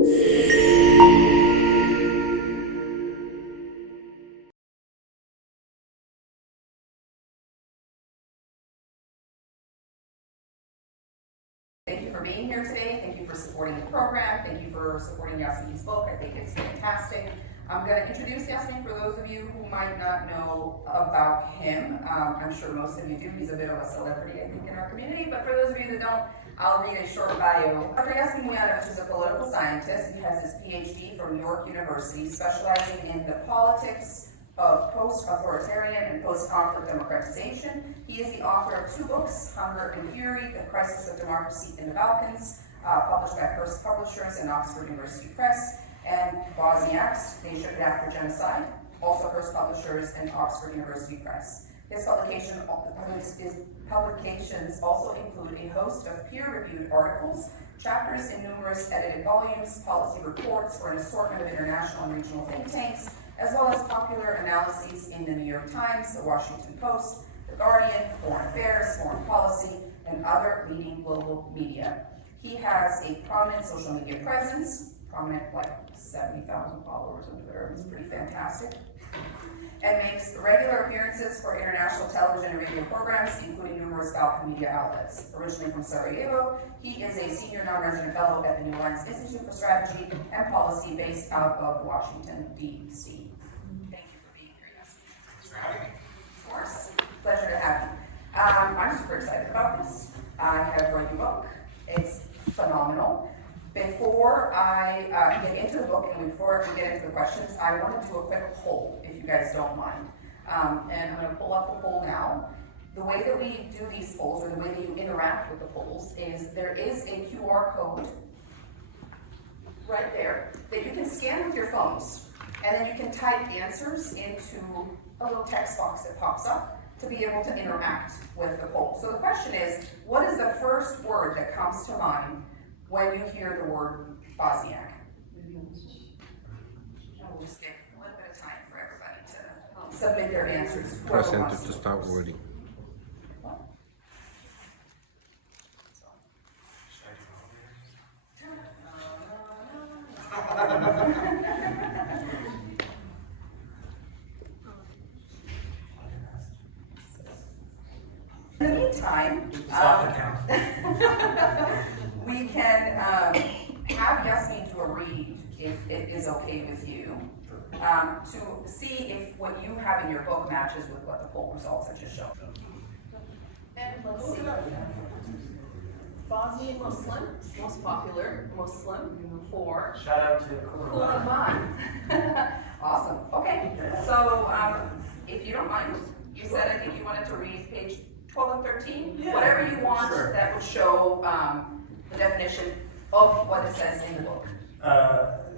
Thank you for being here today. Thank you for supporting the program. Thank you for supporting Yasmin's book. I think it's fantastic. I'm going to introduce Yasmin for those of you who might not know about him. I'm sure most of you do. He's a bit of a celebrity, I think, in our community. But for those of you that don't, I'll read a short bio. Dr. Yasmin Muyadov is a political scientist. He has his PhD from York University, specializing in the politics of post-authoritarian and post-conflict democratization. He is the author of 2 books, Hunger and Fury, The Crisis of Democracy in the Balkans, published by Hearst Publishers and Oxford University Press, and Bosniaks, They Should Be After Genocide, also Hearst Publishers and Oxford University Press. His publications also include a host of peer-reviewed articles, chapters in numerous edited volumes, policy reports for an assortment of international and regional think tanks, as well as popular analyses in the New York Times, the Washington Post, the Guardian, Foreign Affairs, Foreign Policy, and other leading global media. He has a prominent social media presence, prominent like 70,000 followers on Twitter, it's pretty fantastic, and makes regular appearances for international television and radio programs, including numerous Balkan media outlets. Originally from Sarajevo, he is a senior non-resident fellow at the New Alliance Institute for Strategy and Policy based out of Washington, D.C. Thank you for being here, Yasmin. Thanks for having me. Of course, pleasure to have you. I'm super excited about this. I have read your book. It's phenomenal. Before I get into the book and before we get into the questions, I want to do a quick poll, if you guys don't mind. And I'm going to pull up the poll now. The way that we do these polls, or the way that you interact with the polls, is there is a QR code right there that you can scan with your phones, and then you can type answers into a little text box that pops up to be able to interact with the poll. So the question is, what is the first word that comes to mind when you hear the word Bosniak? We'll just give a little bit of time for everybody to submit their answers. Press enter to start wording. In the meantime, we can have Yasmin do a read, if it is okay with you, to see if what you have in your book matches with what the poll results have just shown. And let's see. Bosnian Muslim, most popular Muslim for Shout out to Kuliman. Awesome. Okay. So, if you don't mind, you said I think you wanted to read page 12 and 13. Yeah. Whatever you want that would show the definition of what it says in the book.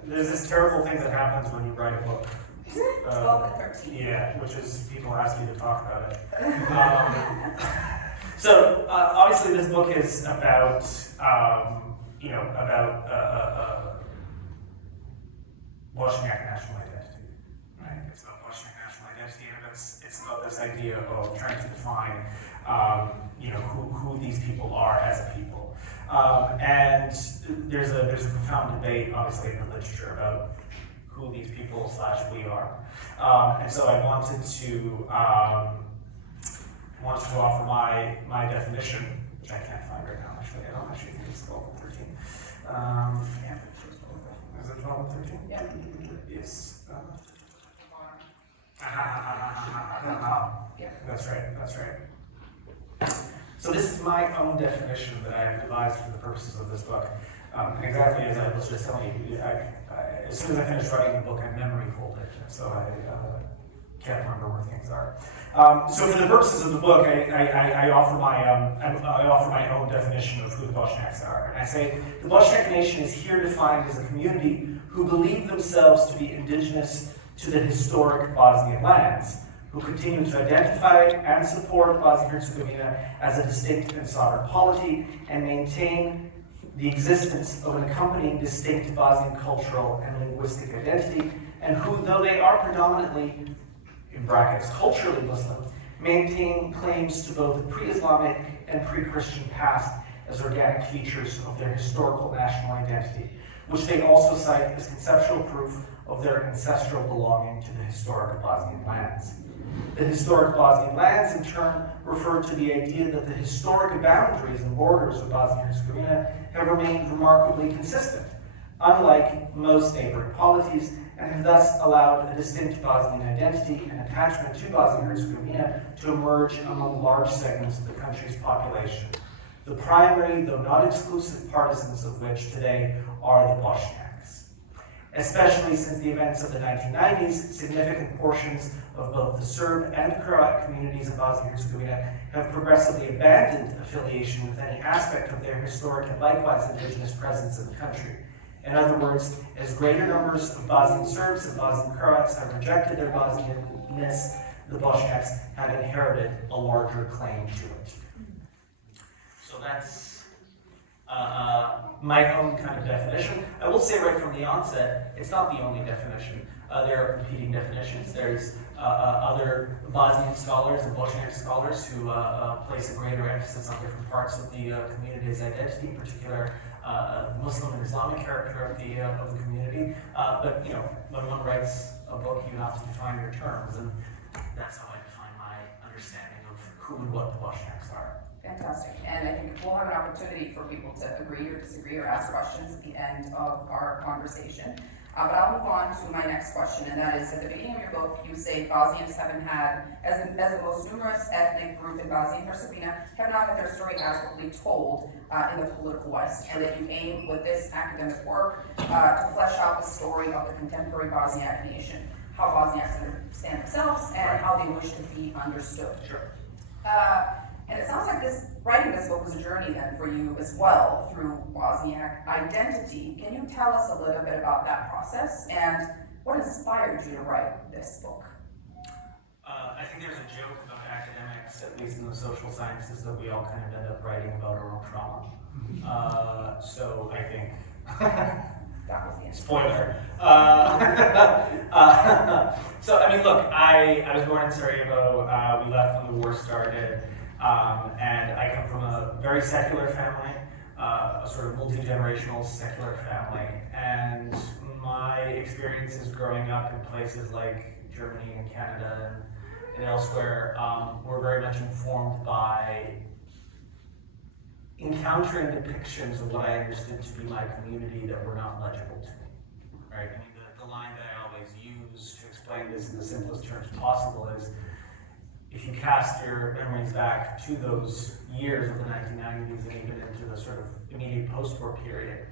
There's this terrible thing that happens when you write a book. 12 and 13. Yeah, which is people ask you to talk about it. So obviously this book is about, Bosniak national identity, right? It's about Bosniak national identity, and it's about this idea of trying to define, who these people are as a people. And there's a profound debate, obviously, in the literature about who these people / we are. And so I wanted to offer my definition, which I can't find right now, actually. I don't actually think it's 12 and 13. Is it 12 and 13? Yeah. Yes. Yeah. That's right. So this is my own definition that I have devised for the purposes of this book. Exactly as I was just telling you, as soon as I finished writing the book, I memory holed it, so I can't remember where things are. So for the purposes of the book, I offer my own definition of who the Bosniaks are. And I say, the Bosniak nation is here defined as a community who believe themselves to be indigenous to the historic Bosnian lands, who continue to identify and support Bosnia-Herzegovina as a distinct and sovereign polity, and maintain the existence of an accompanying distinct Bosnian cultural and linguistic identity, and who, though they are predominantly, in brackets, culturally Muslim, maintain claims to both pre-Islamic and pre-Christian past as organic features of their historical national identity, which they also cite as conceptual proof of their ancestral belonging to the historic Bosnian lands. The historic Bosnian lands, in turn, refer to the idea that the historic boundaries and borders of Bosnia and Herzegovina have remained remarkably consistent, unlike most neighboring polities, and have thus allowed a distinct Bosnian identity and attachment to Bosnia and Herzegovina to emerge among large segments of the country's population, the primary, though not exclusive, partisans of which today are the Bosniaks. Especially since the events of the 1990s, significant portions of both the Serb and Croat communities of Bosnia and Herzegovina have progressively abandoned affiliation with any aspect of their historic and likewise indigenous presence in the country. In other words, as greater numbers of Bosnian Serbs and Bosnian Croats have rejected their Bosnianness, the Bosniaks have inherited a larger claim to it. So that's my own kind of definition. I will say right from the onset, it's not the only definition. There are competing definitions. There's other Bosnian scholars and Bosniak scholars who place a greater emphasis on different parts of the community's identity, in particular Muslim and Islamic character of the community. But you know, when one writes a book, you have to define your terms, and that's how I define my understanding of who and what the Bosniaks are. Fantastic. And I think we'll have an opportunity for people to agree or disagree or ask questions at the end of our conversation. But I'll move on to my next question, and that is, at the beginning of your book, you say Bosnians haven't had, as the most numerous ethnic group in Bosnia and Herzegovina, have not had their story adequately told in the political West, and that you aim with this academic work to flesh out the story of the contemporary Bosniak nation, how Bosniaks understand themselves, and how they wish to be understood. Sure. And it sounds like writing this book was a journey then for you as well through Bosniak identity. Can you tell us a little bit about that process and what inspired you to write this book? I think there's a joke about academics, at least in the social sciences, that we all kind of end up writing about our own trauma. So I think That was the answer. spoiler. So I mean, look, I was born in Sarajevo. We left when the war started. And I come from a very secular family, a sort of multi-generational secular family. And my experiences growing up in places like Germany and Canada and elsewhere were very much informed by encountering depictions of what I understood to be my community that were not legible to me. Right? I mean, the line that I always use to explain this in the simplest terms possible is, if you cast your memories back to those years of the 1990s and even into the sort of immediate post-war period,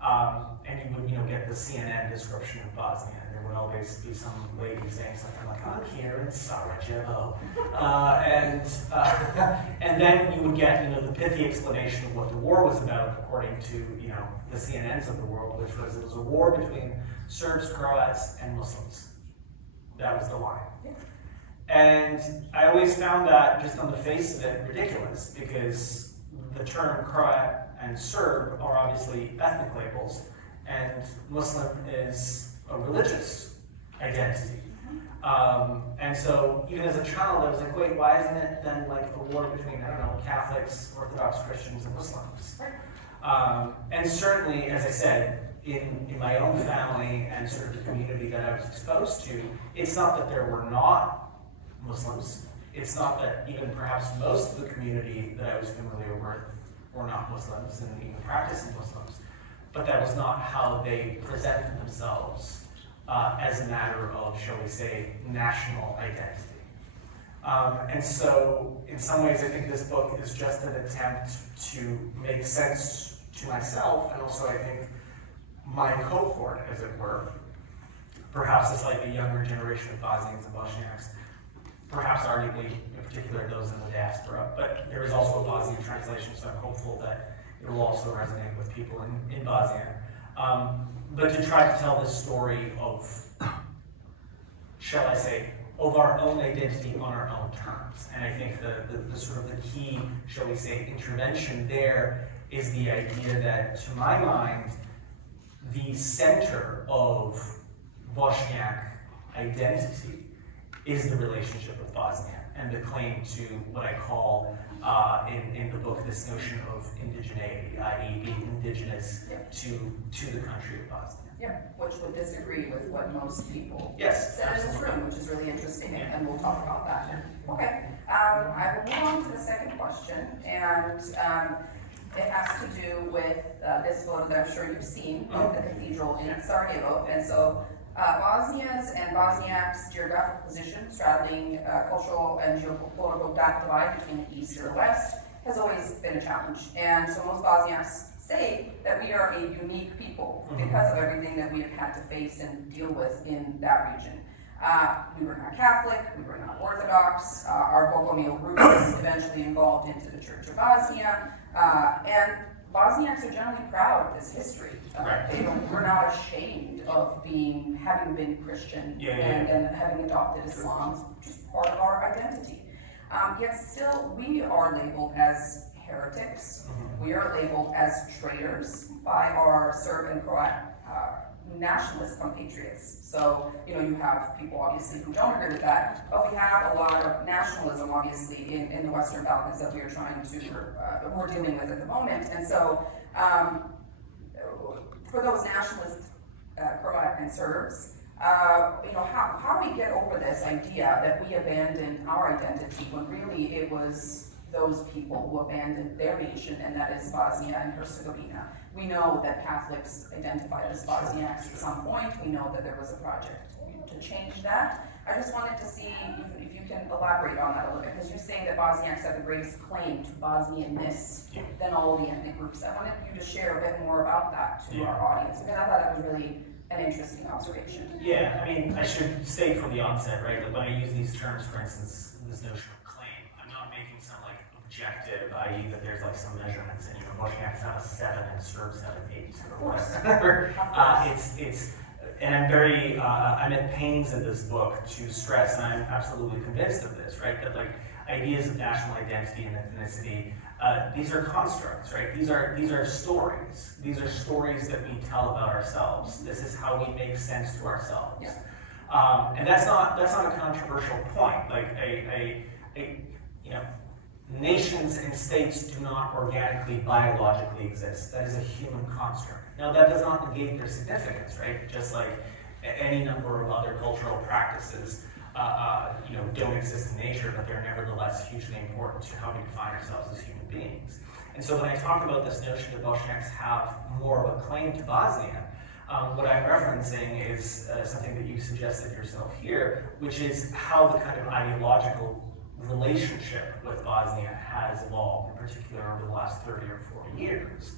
and you would, get the CNN description of Bosnia, and there would always be some lady saying something like, "I'm here in Sarajevo," and then you would get, the pithy explanation of what the war was about, according to, the CNNs of the world, which was it was a war between Serbs, Croats, and Muslims. That was the line. And I always found that, just on the face of it, ridiculous, because the term Croat and Serb are obviously ethnic labels, and Muslim is a religious identity. And so, even as a child, I was like, wait, why isn't it then like a war between, Catholics, Orthodox Christians, and Muslims? And certainly, as I said, in my own family and sort of the community that I was exposed to, it's not that there were not Muslims. It's not that even perhaps most of the community that I was familiar with were not Muslims and even practicing Muslims, but that was not how they presented themselves as a matter of, shall we say, national identity. And so, in some ways, I think this book is just an attempt to make sense to myself, and also, I think, my cohort, as it were, perhaps a slightly younger generation of Bosnians and Bosniaks, perhaps arguably, in particular, those in the diaspora, but there is also a Bosnian translation, so I'm hopeful that it will also resonate with people in Bosnia. But to try to tell this story of, shall I say, of our own identity on our own terms. And I think the sort of the key, shall we say, intervention there is the idea that, to my mind, the center of Bosniak identity is the relationship with Bosnia and the claim to what I call in the book this notion of indigeneity, i.e. being indigenous to the country of Bosnia. Yeah, which would disagree with what most people Yes, said in this room, which is really interesting, and we'll talk about that. Okay, I will move on to the second question, and it has to do with this photo that I'm sure you've seen of the cathedral in Sarajevo. And so Bosnia's and Bosniaks' geographical position, straddling cultural and geopolitical divide between the East and the West, has always been a challenge. And so most Bosniaks say that we are a unique people because of everything that we have had to face and deal with in that region. We were not Catholic, we were not Orthodox, our Bogomil roots eventually involved into the Church of Bosnia, and Bosniaks are generally proud of this history. We're not ashamed of having been Christian and having adopted Islam, just part of our identity. Yet still, we are labeled as heretics. We are labeled as traitors by our Serb and Croat nationalist compatriots. So, you have people obviously who don't agree with that, but we have a lot of nationalism obviously in the Western Balkans that we are trying to, we're dealing with at the moment. And so, for those nationalist Croat and Serbs, how do we get over this idea that we abandoned our identity when really it was those people who abandoned their nation, and that is Bosnia and Herzegovina. We know that Catholics identified as Bosniaks at some point. We know that there was a project to change that. I just wanted to see if you can elaborate on that a little bit, because you say that Bosniaks have the greatest claim to Bosnianness than all of the ethnic groups. I wanted you to share a bit more about that to our audience, because I thought that was really an interesting observation. Yeah, I mean, I should state from the onset, right, that when I use these terms, for instance, this notion of claim, I'm not making some objective, i.e. that there's some measurements and Bosniaks have a 7 and Serbs have an 8 or whatever. And I'm very, I'm at pains in this book to stress, and I'm absolutely convinced of this, right, that ideas of national identity and ethnicity, these are constructs, right? These are stories. These are stories that we tell about ourselves. This is how we make sense to ourselves. And that's not a controversial point. Nations and states do not organically, biologically exist. That is a human construct. Now, that does not negate their significance, right? Just like any number of other cultural practices, don't exist in nature, but they're nevertheless hugely important to how we define ourselves as human beings. And so when I talk about this notion that Bosniaks have more of a claim to Bosnia, what I'm referencing is something that you suggested yourself here, which is how the kind of ideological relationship with Bosnia has evolved, in particular over the last 30 or 40 years.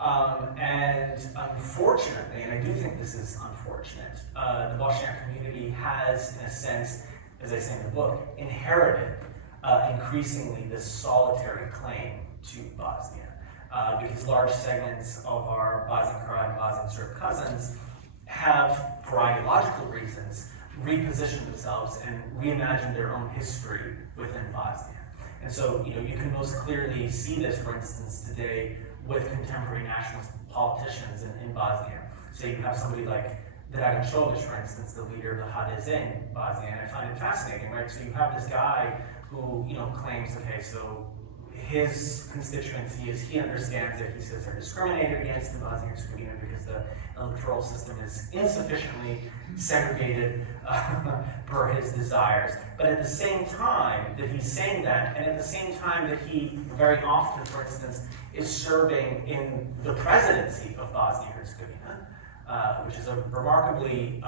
And unfortunately, and I do think this is unfortunate, the Bosniak community has, in a sense, as I say in the book, inherited increasingly this solitary claim to Bosnia. Because large segments of our Bosnian Croat and Bosnian Serb cousins have, for ideological reasons, repositioned themselves and reimagined their own history within Bosnia. And so, you can most clearly see this, for instance, today with contemporary nationalist politicians in Bosnia. So you have somebody like Dragan Čović, for instance, the leader of the HDZ in Bosnia, and I find it fascinating, right? So you have this guy who, claims, okay, so his constituency is, he understands that he says they're discriminated against in Bosnia and Herzegovina because the electoral system is insufficiently segregated per his desires. But at the same time that he's saying that, and at the same time that he very often, for instance, is serving in the presidency of Bosnia and Herzegovina, which is a remarkably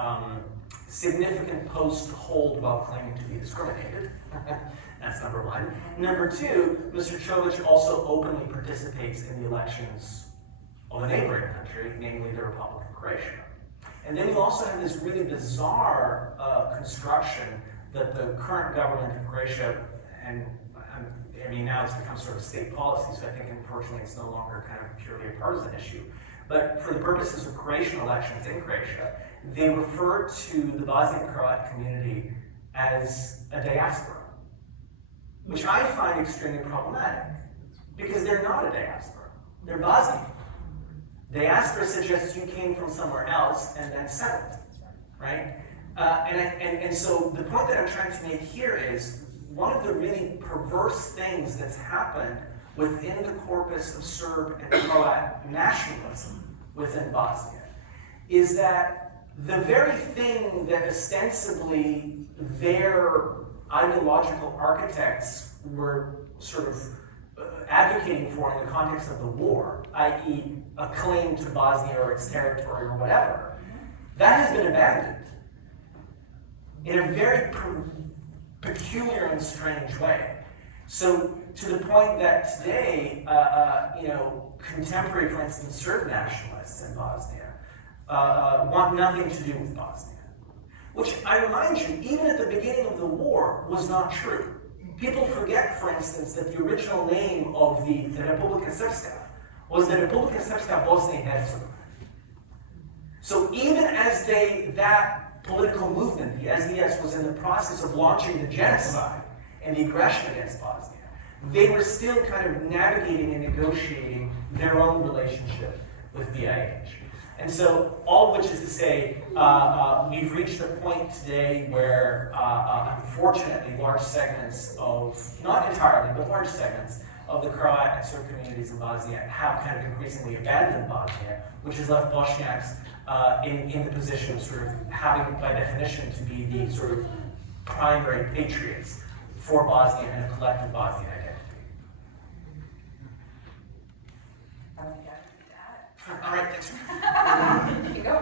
significant post to hold while claiming to be discriminated. That's number one. Number two, Mr. Čović also openly participates in the elections of a neighboring country, namely the Republic of Croatia. And then you also have this really bizarre construction that the current government of Croatia, and now it's become sort of state policy, so I think unfortunately it's no longer kind of purely a partisan issue. But for the purposes of Croatian elections in Croatia, they refer to the Bosnian Croat community as a diaspora, which I find extremely problematic, because they're not a diaspora, they're Bosnian. Diaspora suggests you came from somewhere else and then settled, right? And so the point that I'm trying to make here is one of the really perverse things that's happened within the corpus of Serb and Croat nationalism within Bosnia is that the very thing that ostensibly their ideological architects were sort of advocating for in the context of the war, i.e. a claim to Bosnia or its territory or whatever, that has been abandoned in a very peculiar and strange way. So to the point that today, contemporary, for instance, Serb nationalists in Bosnia want nothing to do with Bosnia. Which, I remind you, even at the beginning of the war, was not true. People forget, for instance, that the original name of the Republika Srpska was the Republika Srpska Bosnia and Herzegovina. So even as that political movement, the SDS, was in the process of launching the genocide and the aggression against Bosnia, they were still kind of navigating and negotiating their own relationship with VIH. And so, all which is to say, we've reached a point today where, unfortunately, large segments of, not entirely, but large segments of the Croat and Serb communities in Bosnia have kind of increasingly abandoned Bosnia, which has left Bosniaks in the position of sort of having, by definition, to be the sort of primary patriots for Bosnia and a collective Bosnian identity. All right, thanks. Here you go.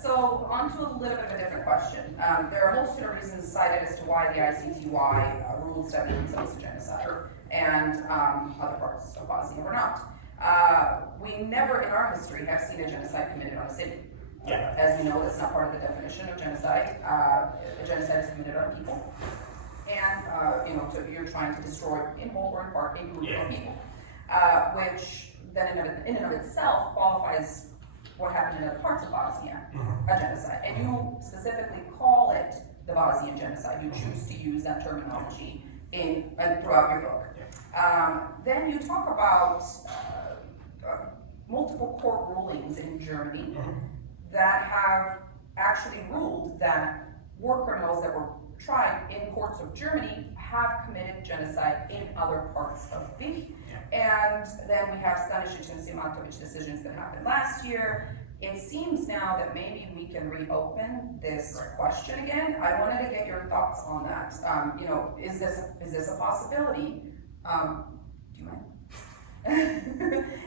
So on to a little bit of a different question. There are a multitude of reasons cited as to why the ICTY ruled Srebrenica was a genocide, and other parts of Bosnia were not. We never in our history have seen a genocide committed on a city. Yeah. As you know, that's not part of the definition of genocide. A genocide is committed on people. And, you're trying to destroy, in whole or in part, a group of people. Which then in and of itself qualifies what happened in other parts of Bosnia, a genocide. And you specifically call it the Bosnian genocide. You choose to use that terminology throughout your book. Then you talk about multiple court rulings in Germany that have actually ruled that war criminals that were tried in courts of Germany have committed genocide in other parts of BiH. And then we have Stanisic and Simatovic decisions that happened last year. It seems now that maybe we can reopen this question again. I wanted to get your thoughts on that. Is this a possibility? Do you mind?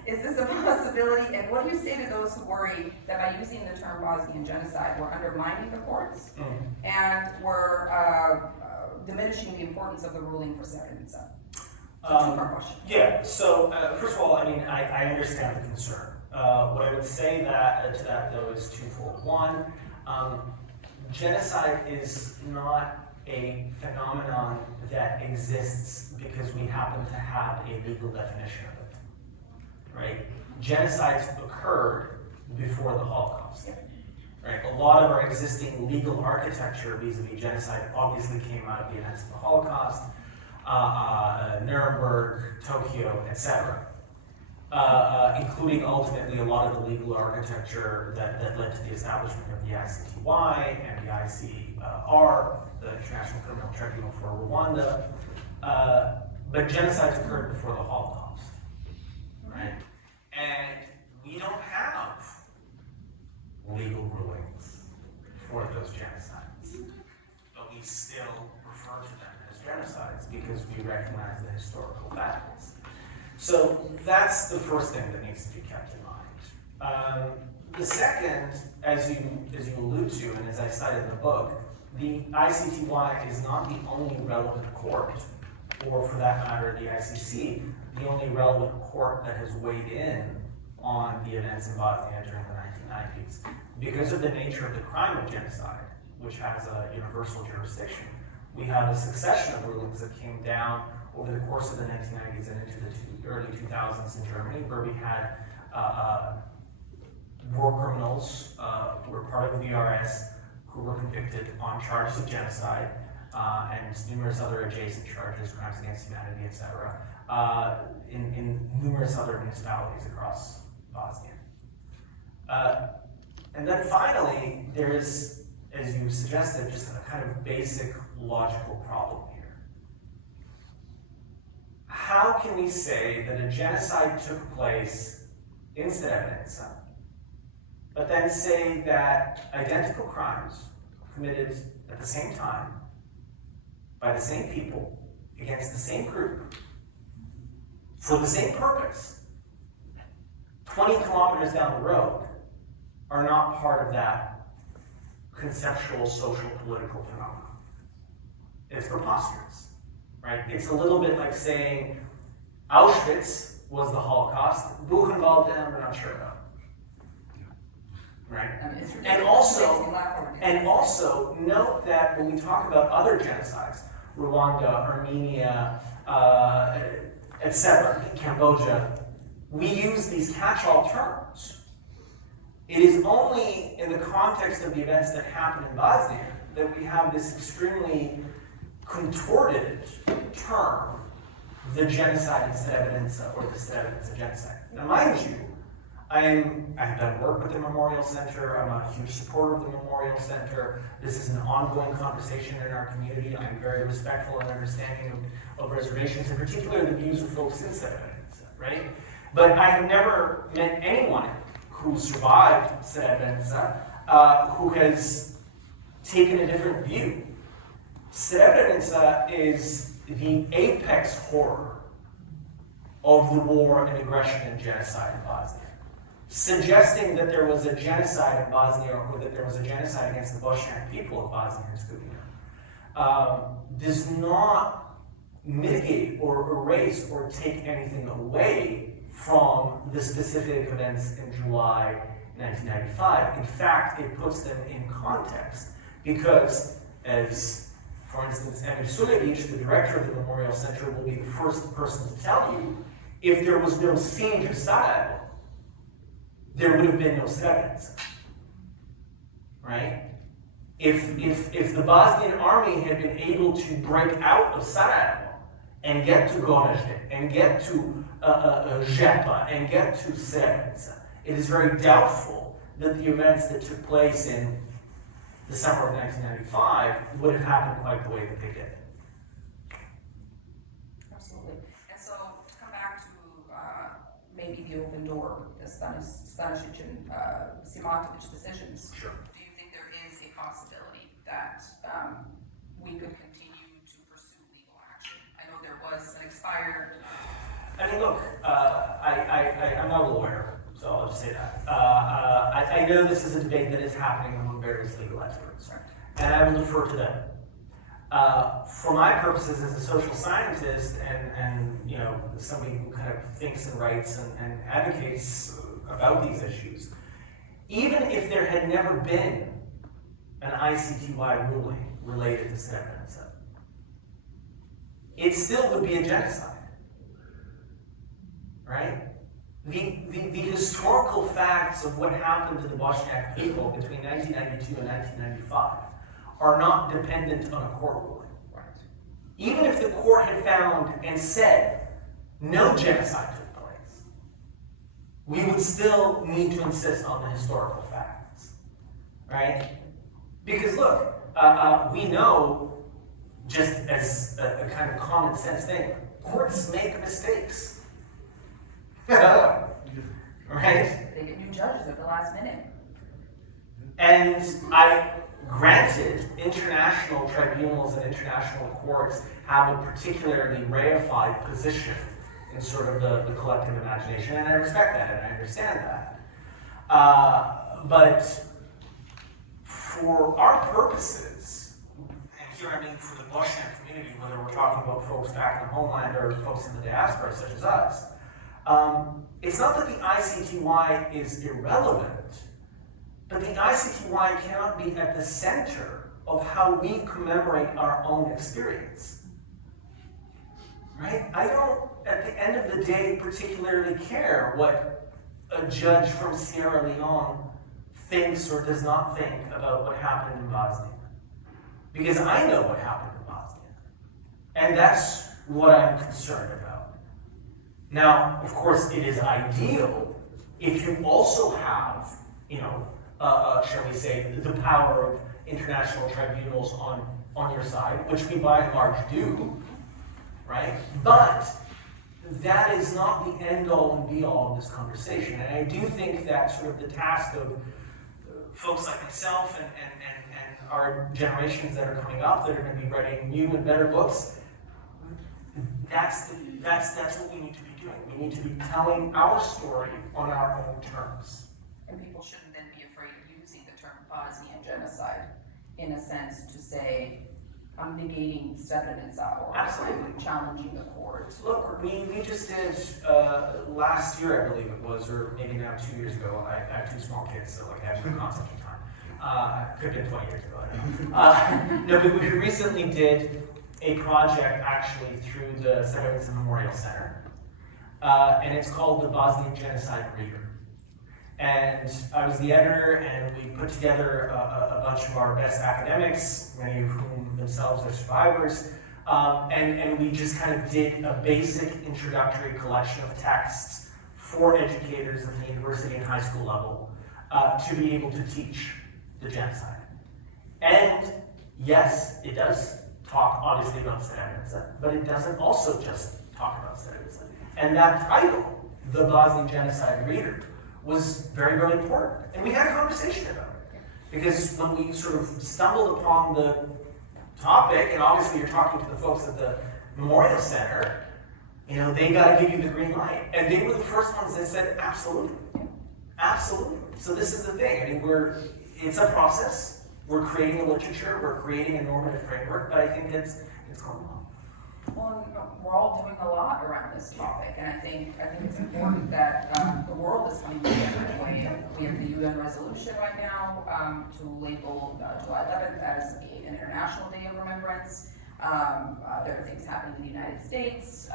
Is this a possibility? And what do you say to those who worry that by using the term Bosnian genocide, we're undermining the courts and we're diminishing the importance of the ruling for Srebrenica? Yeah, so first of all, I understand the concern. What I would say to that though is twofold. One, genocide is not a phenomenon that exists because we happen to have a legal definition of it, right? Genocides occurred before the Holocaust, right? A lot of our existing legal architecture vis-a-vis genocide obviously came out of the events of the Holocaust, Nuremberg, Tokyo, etc., including ultimately a lot of the legal architecture that led to the establishment of the ICTY and the ICR, the International Criminal Tribunal for Rwanda. But genocides occurred before the Holocaust, right? And we don't have legal rulings for those genocides, but we still refer to them as genocides because we recognize the historical facts. So that's the first thing that needs to be kept in mind. The second, as you allude to, and as I cited in the book, the ICTY is not the only relevant court, or for that matter, the ICC, the only relevant court that has weighed in on the events in Bosnia during the 1990s. Because of the nature of the crime of genocide, which has a universal jurisdiction, we have a succession of rulings that came down over the course of the 1990s and into the early 2000s in Germany, where we had war criminals who were part of the VRS who were convicted on charges of genocide and numerous other adjacent charges, crimes against humanity, etc., in numerous other municipalities across Bosnia. And then finally, there is, as you suggested, just a kind of basic logical problem here. How can we say that a genocide took place in Srebrenica, but then say that identical crimes committed at the same time by the same people against the same group for the same purpose 20 kilometers down the road are not part of that conceptual social political phenomenon? It's preposterous, right? It's a little bit like saying Auschwitz was the Holocaust, Buchenwald, we're not sure about. Right? And also note that when we talk about other genocides, Rwanda, Armenia, etc., Cambodia, we use these catch-all terms. It is only in the context of the events that happened in Bosnia that we have this extremely contorted term, the genocide in Srebrenica, or the Srebrenica genocide. Now, mind you, I have done work with the Memorial Center. I'm a huge supporter of the Memorial Center. This is an ongoing conversation in our community. I'm very respectful and understanding of reservations, in particular the views of folks in Srebrenica, right? But I have never met anyone who survived Srebrenica who has taken a different view. Srebrenica is the apex horror of the war and aggression and genocide in Bosnia. Suggesting that there was a genocide in Bosnia or that there was a genocide against the Bosniak people of Bosnia and Herzegovina does not mitigate or erase or take anything away from the specific events in July 1995. In fact, it puts them in context because, as for instance, Emir Suljevic, the director of the Memorial Center, will be the first person to tell you, if there was no siege of Sarajevo, there would have been no Srebrenica, right? If the Bosnian army had been able to break out of Sarajevo and get to Gorazde and get to Žepa and get to Srebrenica, it is very doubtful that the events that took place in the summer of 1995 would have happened quite the way that they did. Absolutely. And so, to come back to maybe the open door, the Stanisic and Simatovic decisions, Sure. do you think there is a possibility that we could continue to pursue legal action? I know there was an expired... I mean, look, I'm not a lawyer, so I'll just say that. I know this is a debate that is happening among various legal experts, and I will defer to them. For my purposes as a social scientist and you know, somebody who kind of thinks and writes and advocates about these issues, even if there had never been an ICTY ruling related to Srebrenica, it still would be a genocide. Right? The historical facts of what happened to the Bosniak people between 1992 and 1995 are not dependent on a court ruling. Right? Even if the court had found and said no genocide took place, we would still need to insist on the historical facts. Right? Because look, we know, just as a kind of common sense thing, courts make mistakes. Right? They get new judges at the last minute. And granted, international tribunals and international courts have a particularly reified position in sort of the collective imagination, and I respect that and I understand that. But for our purposes, and here I mean for the Bosniak community, whether we're talking about folks back in the homeland or folks in the diaspora such as us, it's not that the ICTY is irrelevant, but the ICTY cannot be at the center of how we commemorate our own experience. Right? I don't, at the end of the day, particularly care what a judge from Sierra Leone thinks or does not think about what happened in Bosnia. Because I know what happened in Bosnia. And that's what I'm concerned about. Now, of course, it is ideal if you also have, you know, shall we say, the power of international tribunals on on your side, which we by and large do, right? But that is not the end all and be all of this conversation. And I do think that sort of the task of folks like myself and our generations that are coming up that are going to be writing new and better books, that's what we need to be doing. We need to be telling our story on our own terms. And people shouldn't then be afraid of using the term Bosnian genocide in a sense to say, I'm negating Srebrenica or I'm challenging the court. Look, we just did, last year I believe it was, or maybe now 2 years ago, I have 2 small kids, so like I have no concept of time. Could have been 20 years ago, I don't know. No, but we recently did a project actually through the Srebrenica Memorial Center. And it's called the Bosnian Genocide Reader. And I was the editor, and we put together a bunch of our best academics, many of whom themselves are survivors, and we just kind of did a basic introductory collection of texts for educators at the university and high school level to be able to teach the genocide. And yes, it does talk obviously about Srebrenica, but it doesn't also just talk about Srebrenica. And that title, The Bosnian Genocide Reader, was very, very important. And we had a conversation about it. Because when we sort of stumbled upon the topic, and obviously you're talking to the folks at the Memorial Center, you know, they got to give you the green light. And they were the first ones that said, absolutely. Absolutely. So this is the thing. I mean, it's a process. We're creating a literature, we're creating a normative framework, but I think it's going on. Well, we're all doing a lot around this topic, and I think it's important that the world is coming together in a way. We have the UN resolution right now to label July 11th as an International Day of Remembrance. There are things happening in the United States.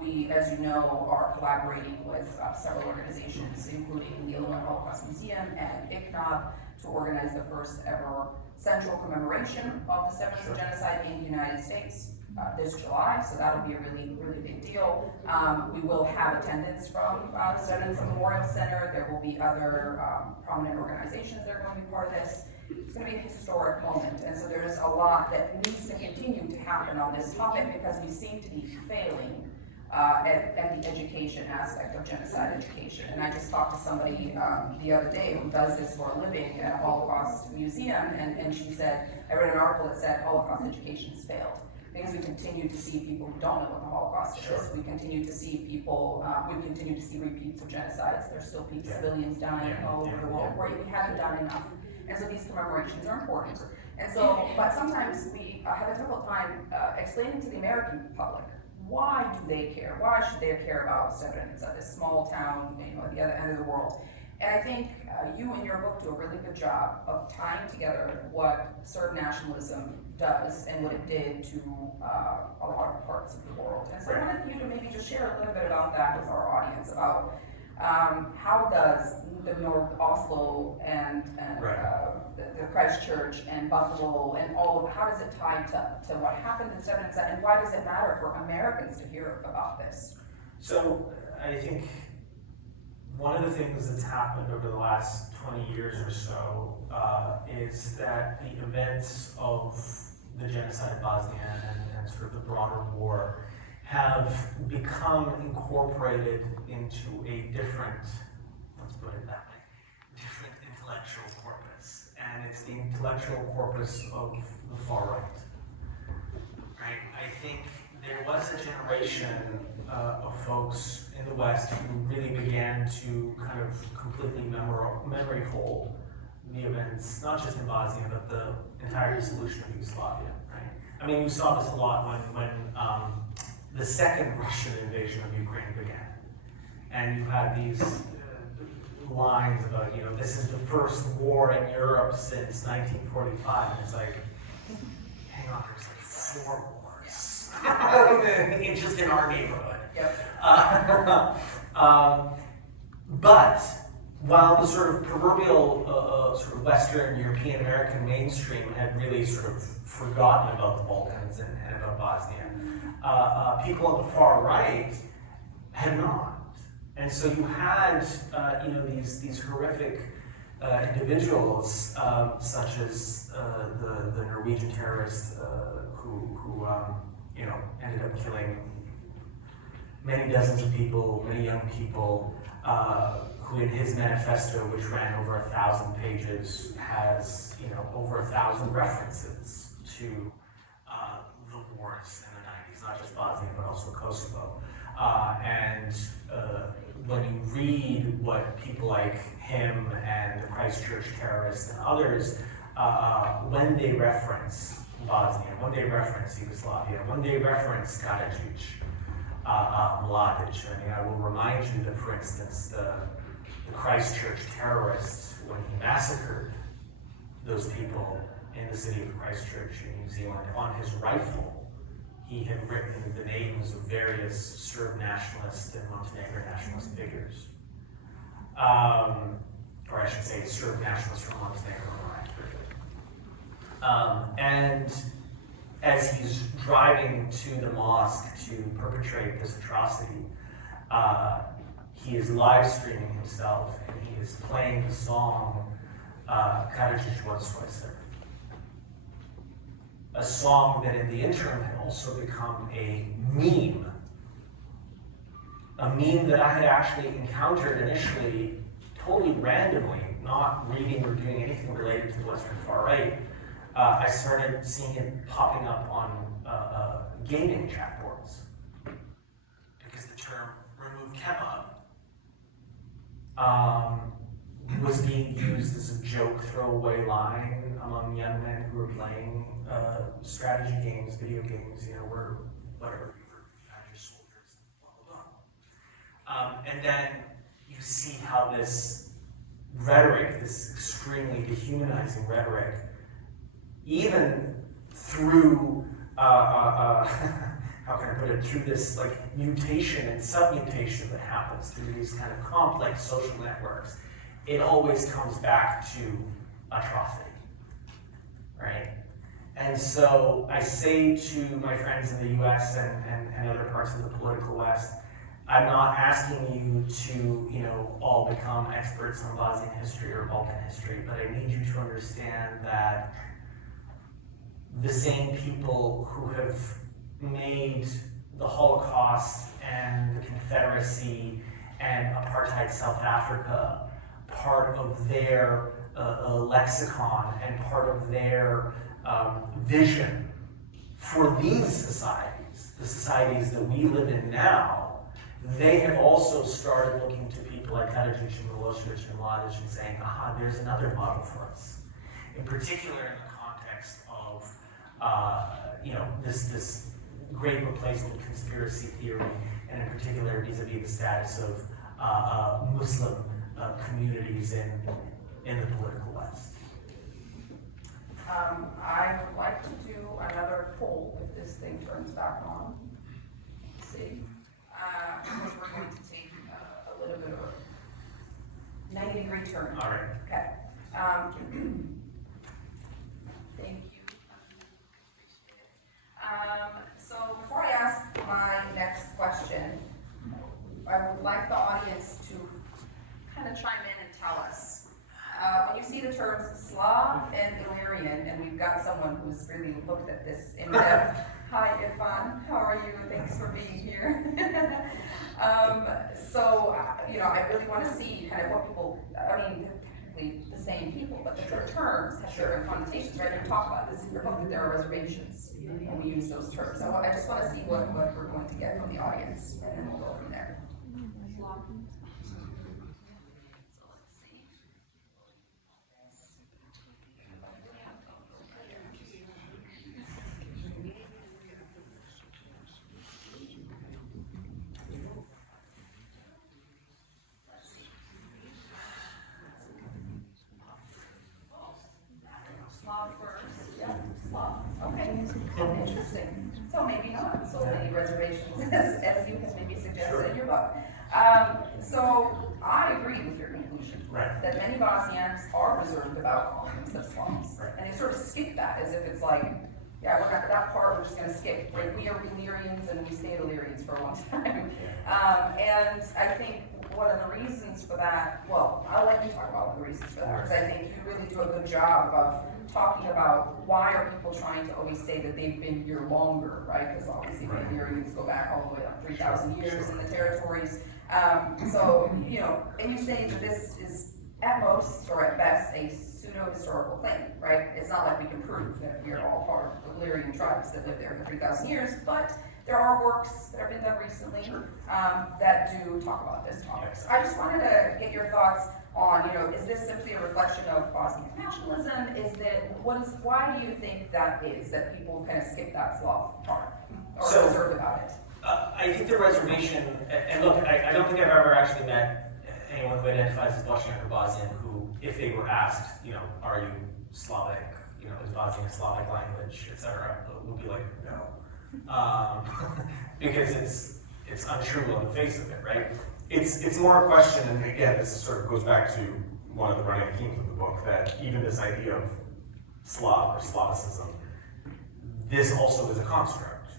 We, as you know, are collaborating with several organizations, including the Illinois Holocaust Museum and ICNOB, to organize the first ever central commemoration of the Srebrenica genocide in the United States this July, so that'll be a really, really big deal. We will have attendance from the Srebrenica Memorial Center. There will be other prominent organizations that are going to be part of this. It's going to be a historic moment, and so there's a lot that needs to continue to happen on this topic because we seem to be failing at the education aspect of genocide education. And I just talked to somebody the other day who does this for a living at a Holocaust museum, and she said, I read an article that said Holocaust education has failed. Because we continue to see people who don't know what the Holocaust is. We continue to see people, we continue to see repeats of genocides. There's still civilians dying all over the world where we haven't done enough. And so these commemorations are important. And so, but sometimes we have a difficult time explaining to the American public, why do they care? Why should they care about Srebrenica, this small town, you know, at the other end of the world? And I think you in your book do a really good job of tying together what Serb nationalism does and what it did to a lot of parts of the world. And so I wanted you to maybe just share a little bit about that with our audience, about how does the North Oslo and the Christchurch and Buffalo and all of, how does it tie to what happened in Srebrenica, and why does it matter for Americans to hear about this? So I think one of the things that's happened over the last 20 years or so is that the events of the genocide of Bosnia and sort of the broader war have become incorporated into a different, let's put it that way, different intellectual corpus. And it's the intellectual corpus of the far right. Right? I think there was a generation of folks in the West who really began to kind of completely memory hold the events, not just in Bosnia, but the entire dissolution of Yugoslavia, right? I mean, we saw this a lot when the second Russian invasion of Ukraine began. And you had these lines about, you know, this is the first war in Europe since 1945. And it's like, hang on, there's like 4 wars. Just in our neighborhood. Yep. But while the sort of proverbial sort of Western European American mainstream had really sort of forgotten about the Balkans and about Bosnia, people on the far right had not. And so you had you know, these horrific individuals, such as the Norwegian terrorist who ended up killing many dozens of people, many young people, who in his manifesto, which ran over 1,000 pages, has over 1,000 references to the wars in the 90s, not just Bosnia but also Kosovo. And when you read what people like him and the Christchurch terrorists and others, when they reference Bosnia, when they reference Yugoslavia, when they reference Karadzic, Mladic, I will remind you that, for instance, the Christchurch terrorist, when he massacred those people in the city of Christchurch in New Zealand, on his rifle, he had written the names of various Serb nationalist and Montenegrin nationalist figures. Or I should say Serb nationalists from Montenegro. And as he's driving to the mosque to perpetrate this atrocity, he is live streaming himself and he is playing the song Karadzic vodi svoj Srb. A song that in the interim had also become a meme that I had actually encountered initially totally randomly, not reading or doing anything related to the Western far right. I started seeing it popping up on gaming chat boards because the term remove kebab was being used as a joke, throwaway line among young men who were playing strategy games, video games, where whatever, you were your soldiers, blah, blah, blah. And then you see how this rhetoric, this extremely dehumanizing rhetoric, even through, how can I put it, through this mutation and submutation that happens through these kind of complex social networks, it always comes back to atrocity, right? And so I say to my friends in the US and other parts of the political West, I'm not asking you to, all become experts on Bosnian history or Balkan history, but I need you to understand that the same people who have made the Holocaust and the Confederacy and apartheid South Africa part of their lexicon and part of their vision for these societies, the societies that we live in now, they have also started looking to people like Karadzic and Milosevic and Mladic and saying, aha, there's another model for us. In particular in the context of this great replacement conspiracy theory, and in particular vis-a-vis the status of Muslim communities in the political West. I would like to do another poll if this thing turns back on. Let's see. Because we're going to take a little bit of a 90-degree turn. All right. Okay. Thank you. So before I ask my next question, I would like the audience to kind of chime in and tell us. When you see the terms Slav and Illyrian, and we've got someone who's really looked at this in depth. Hi, Irfan. How are you? Thanks for being here. I really want to see kind of what people, technically the same people, but the terms have different connotations, right? We talk about this in your book that there are reservations when we use those terms. So I just want to see what we're going to get from the audience, and then we'll go from there. Slav first. Yeah, Slav. Okay. Interesting. So maybe not so many reservations as you have maybe suggested in your book. So I agree with your conclusion. Right. That many Bosniaks are reserved about calling themselves Slavs. Right. And they sort of skip that as if it's like, yeah, we're not that part, we're just going to skip. Right? We are Illyrians and we stayed Illyrians for a long time. And I think one of the reasons for that, well, I'll let you talk about one of the reasons for that, because I think you really do a good job of talking about why are people trying to always say that they've been here longer, right? Because obviously the hearings go back all the way up 3,000 years in the territories. So, you know, and you say that this is at most or at best a pseudo-historical claim, right? It's not like we can prove that we are all part of the Illyrian tribes that lived there for 3,000 years, but there are works that have been done recently that do talk about this topic. So I just wanted to get your thoughts on, you know, is this simply a reflection of Bosnian nationalism? Why do you think that is, that people kind of skip that Slav part or observe about it? I think the reservation, and look, I don't think I've ever actually met anyone who identifies as Bosniak or Bosnian who, if they were asked, you know, are you Slavic, you know, is Bosnian a Slavic language, etc., would be like, no. Because it's untrue on the face of it, right? It's more a question, and again, this sort of goes back to one of the running themes of the book, that even this idea of Slav or Slavicism, this also is a construct,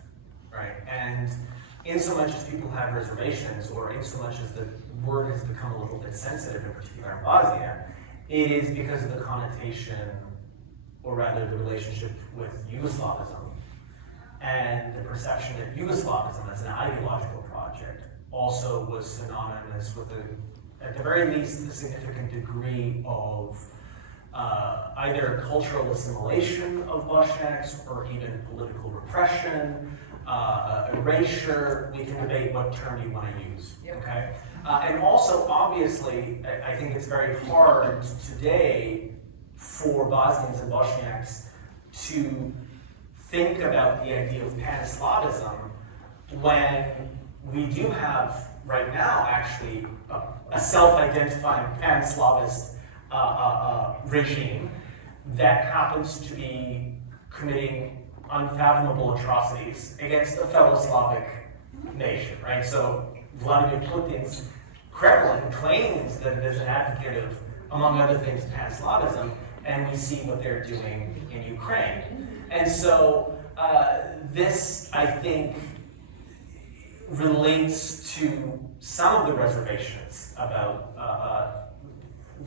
right? And in so much as people have reservations, or in so much as the word has become a little bit sensitive, in particular in Bosnia, it is because of the connotation, or rather the relationship with Yugoslavism, and the perception that Yugoslavism as an ideological project also was synonymous with, at the very least, a significant degree of either cultural assimilation of Bosniaks or even political repression, erasure. We can debate what term you want to use, okay? And also, obviously, I think it's very hard today for Bosnians and Bosniaks to think about the idea of Pan-Slavism when we do have, right now, actually, a self-identifying Pan-Slavist regime that happens to be committing unfathomable atrocities against a fellow Slavic nation, right? So Vladimir Putin's Kremlin claims that it is an advocate of, among other things, Pan-Slavism, and we see what they're doing in Ukraine. And so this, I think, relates to some of the reservations about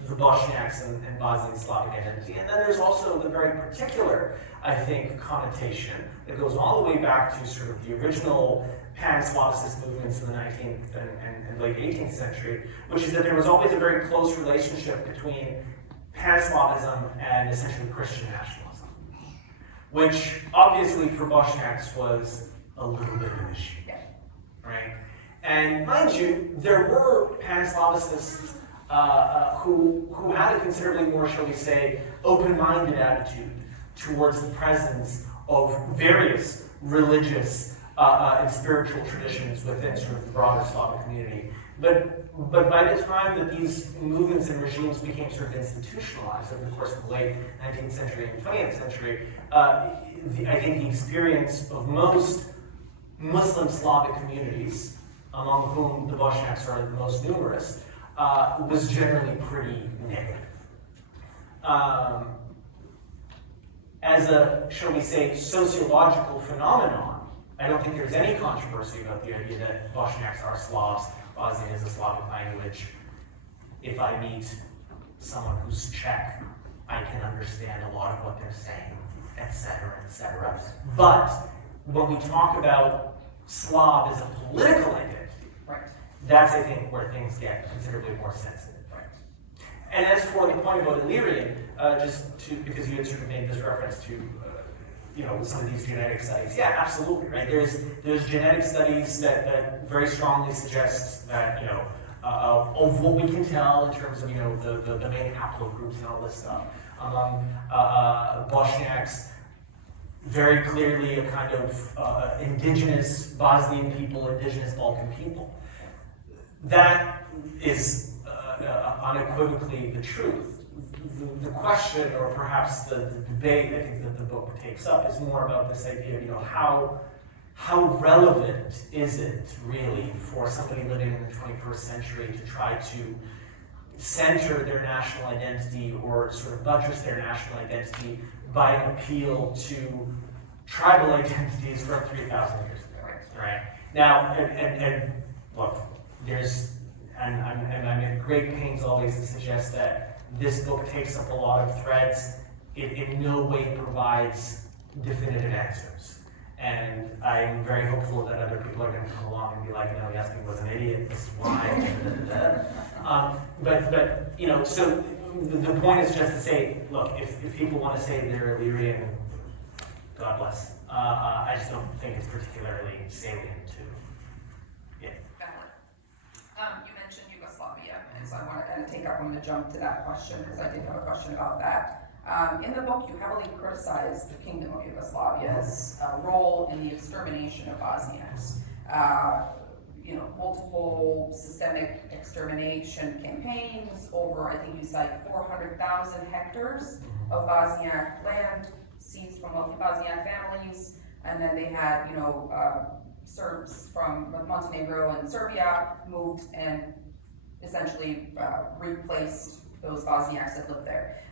the Bosniaks and Bosnian Slavic identity. And then there's also the very particular, I think, connotation that goes all the way back to sort of the original Pan-Slavicist movements in the 19th and late 18th century, which is that there was always a very close relationship between Pan-Slavism and essentially Christian nationalism, which obviously for Bosniaks was a little bit of an issue, right? And mind you, there were Pan-Slavicists who had a considerably more, shall we say, open-minded attitude towards the presence of various religious and spiritual traditions within sort of the broader Slavic community. But by the time that these movements and regimes became sort of institutionalized over the course of the late 19th century and 20th century, I think the experience of most Muslim Slavic communities, among whom the Bosniaks are the most numerous, was generally pretty negative. As a, shall we say, sociological phenomenon, I don't think there's any controversy about the idea that Bosniaks are Slavs, Bosnian is a Slavic language. If I meet someone who's Czech, I can understand a lot of what they're saying, etc., etc. But when we talk about Slav as a political identity, Right. that's, I think, where things get considerably more sensitive. Right. And as for the point about Illyrian, because you had sort of made this reference to, some of these genetic studies. Yeah, absolutely, right? There's genetic studies that very strongly suggest that, of what we can tell in terms of, the main haplogroups and all this stuff among Bosniaks, very clearly a kind of indigenous Bosnian people, indigenous Balkan people. That is unequivocally the truth. The question, or perhaps the debate I think that the book takes up, is more about this idea of, how relevant is it really for somebody living in the 21st century to try to center their national identity or sort of buttress their national identity by an appeal to tribal identities from 3,000 years ago, right? Now, and look, there's, and I'm in great pains always to suggest that this book takes up a lot of threads. It in no way provides definitive answers. And I'm very hopeful that other people are going to come along and be like, no, Yasmin was an idiot, this is why. But you know, so the point is just to say, look, if people want to say they're Illyrian, God bless. I just don't think it's particularly salient to, yeah. You mentioned Yugoslavia, and so I want to kind of I'm going to jump to that question because I did have a question about that. In the book, you heavily criticize the Kingdom of Yugoslavia's role in the extermination of Bosniaks. Multiple systemic extermination campaigns over, I think you cite 400,000 hectares of Bosniak land seized from wealthy Bosniak families, and then they had, Serbs from Montenegro and Serbia moved and essentially replaced those Bosniaks that lived there.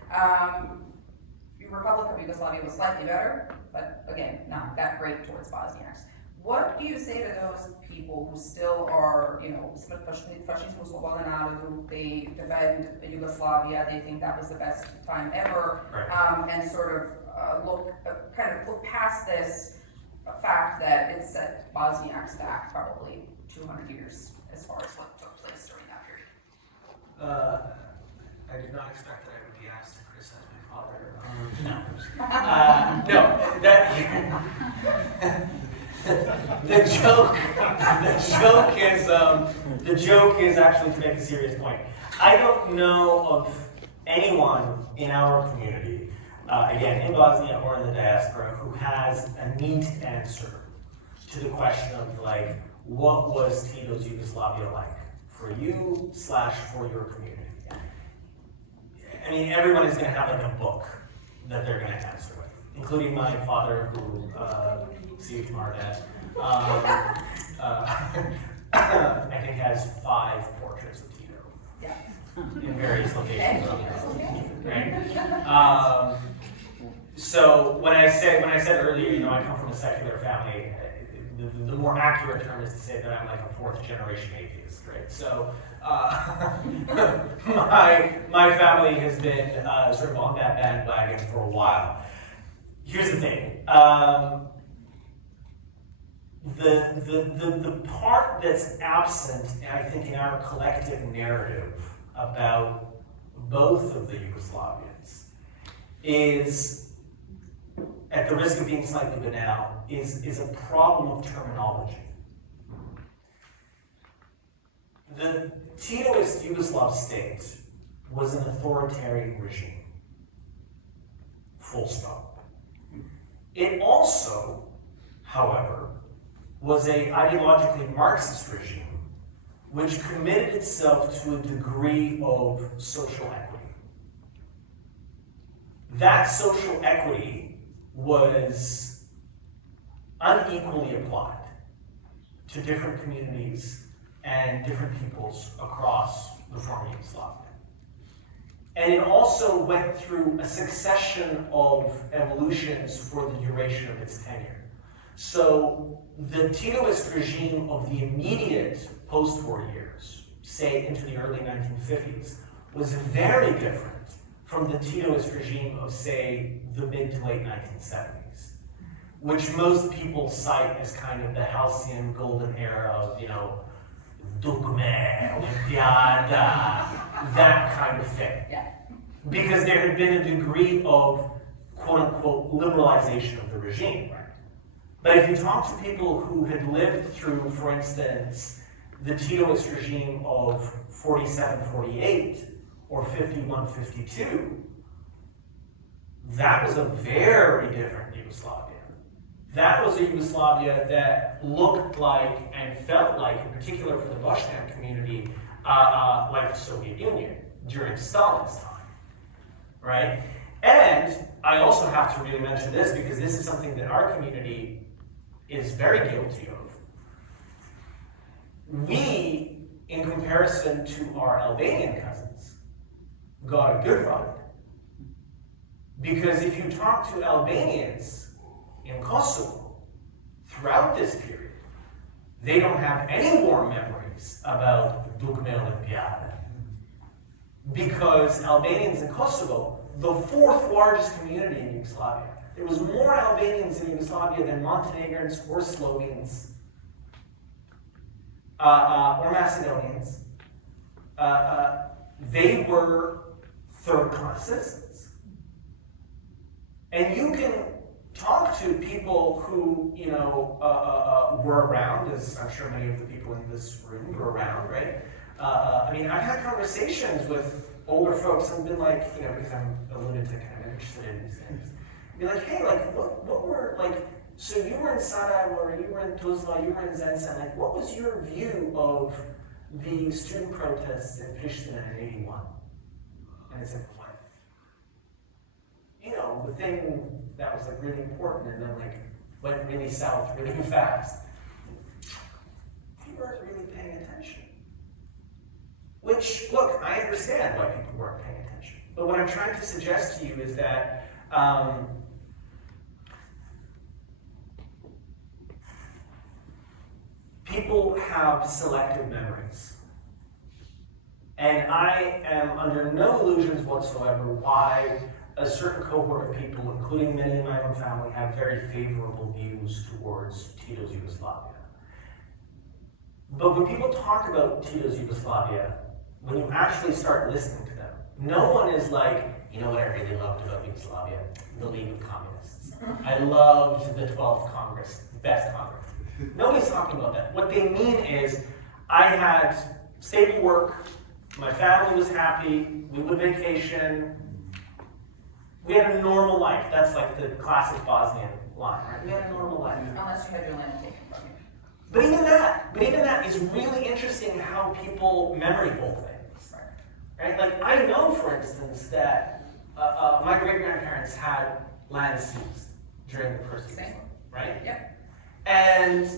The Republic of Yugoslavia was slightly better, but again, not that great towards Bosniaks. What do you say to those people who still are, fascismo sloboda narodu, they defend Yugoslavia, they think that was the best time ever, Right. and sort of look past this fact that it set Bosniaks back probably 200 years as far as what took place during that period? I did not expect that I would be asked to criticize my father. No, that the joke is actually to make a serious point. I don't know of anyone in our community, again in Bosnia or in the diaspora, who has a neat answer to the question of like, what was Tito's Yugoslavia like for you / for your community? I mean, everyone is going to have like a book that they're going to answer with, including my father, who, see you tomorrow, Dad, I think has 5 portraits of Tito. Yeah. In various locations. Right? So when I said earlier, I come from a secular family, the more accurate term is to say that I'm like a 4th generation atheist, right? So my family has been sort of on that bandwagon for a while. Here's the thing. The part that's absent, I think, in our collective narrative about both of the Yugoslavians is, at the risk of being slightly banal, is a problem of terminology. The Titoist Yugoslav state was an authoritarian regime. Full stop. It also, however, was an ideologically Marxist regime which committed itself to a degree of social equity. That social equity was unequally applied to different communities and different peoples across the former Yugoslavia. And it also went through a succession of evolutions for the duration of its tenure. So the Titoist regime of the immediate post-war years, say into the early 1950s, was very different from the Titoist regime of, say, the mid to late 1970s, which most people cite as kind of the halcyon golden era of, Dugme, Olimpiada, that kind of thing. Yeah. Because there had been a degree of quote-unquote liberalization of the regime. But if you talk to people who had lived through, for instance, the Titoist regime of 47-48 or 51-52, that was a very different Yugoslavia. That was a Yugoslavia that looked like and felt like, in particular for the Bošnjak community, like the Soviet Union during Stalin's time, right? And I also have to really mention this because this is something that our community is very guilty of. We, in comparison to our Albanian cousins, got a good ride. Because if you talk to Albanians in Kosovo throughout this period, they don't have any warm memories about Dugme Olympiade. Because Albanians in Kosovo, the fourth largest community in Yugoslavia, there was more Albanians in Yugoslavia than Montenegrins or Slovenes or Macedonians. They were third-class citizens. And you can talk to people who, were around, as I'm sure many of the people in this room were around, right? I've had conversations with older folks and been like, because I'm a lunatic and I'm interested in these things. Be like, hey, what were, so you were in Sarajevo, or you were in Tuzla, you were in Zensan, what was your view of the student protests in Pristina in '81? And it's like, what? The thing that was really important and then went really south really fast. People weren't really paying attention. Which, look, I understand why people weren't paying attention. But what I'm trying to suggest to you is that people have selective memories. And I am under no illusions whatsoever why a certain cohort of people, including many in my own family, have very favorable views towards Tito's Yugoslavia. But when people talk about Tito's Yugoslavia, when you actually start listening to them, no one is like, you know what I really loved about Yugoslavia? The League of Communists. I loved the 12th Congress, best Congress. Nobody's talking about that. What they mean is, I had stable work, my family was happy, we would vacation, we had a normal life. That's like the classic Bosnian line, right? We had a normal life. Unless you had your land taken from you. But even that is really interesting how people memory hold things. Right? I know, for instance, that my great-grandparents had land seized during the First Peace War, right? Yep. And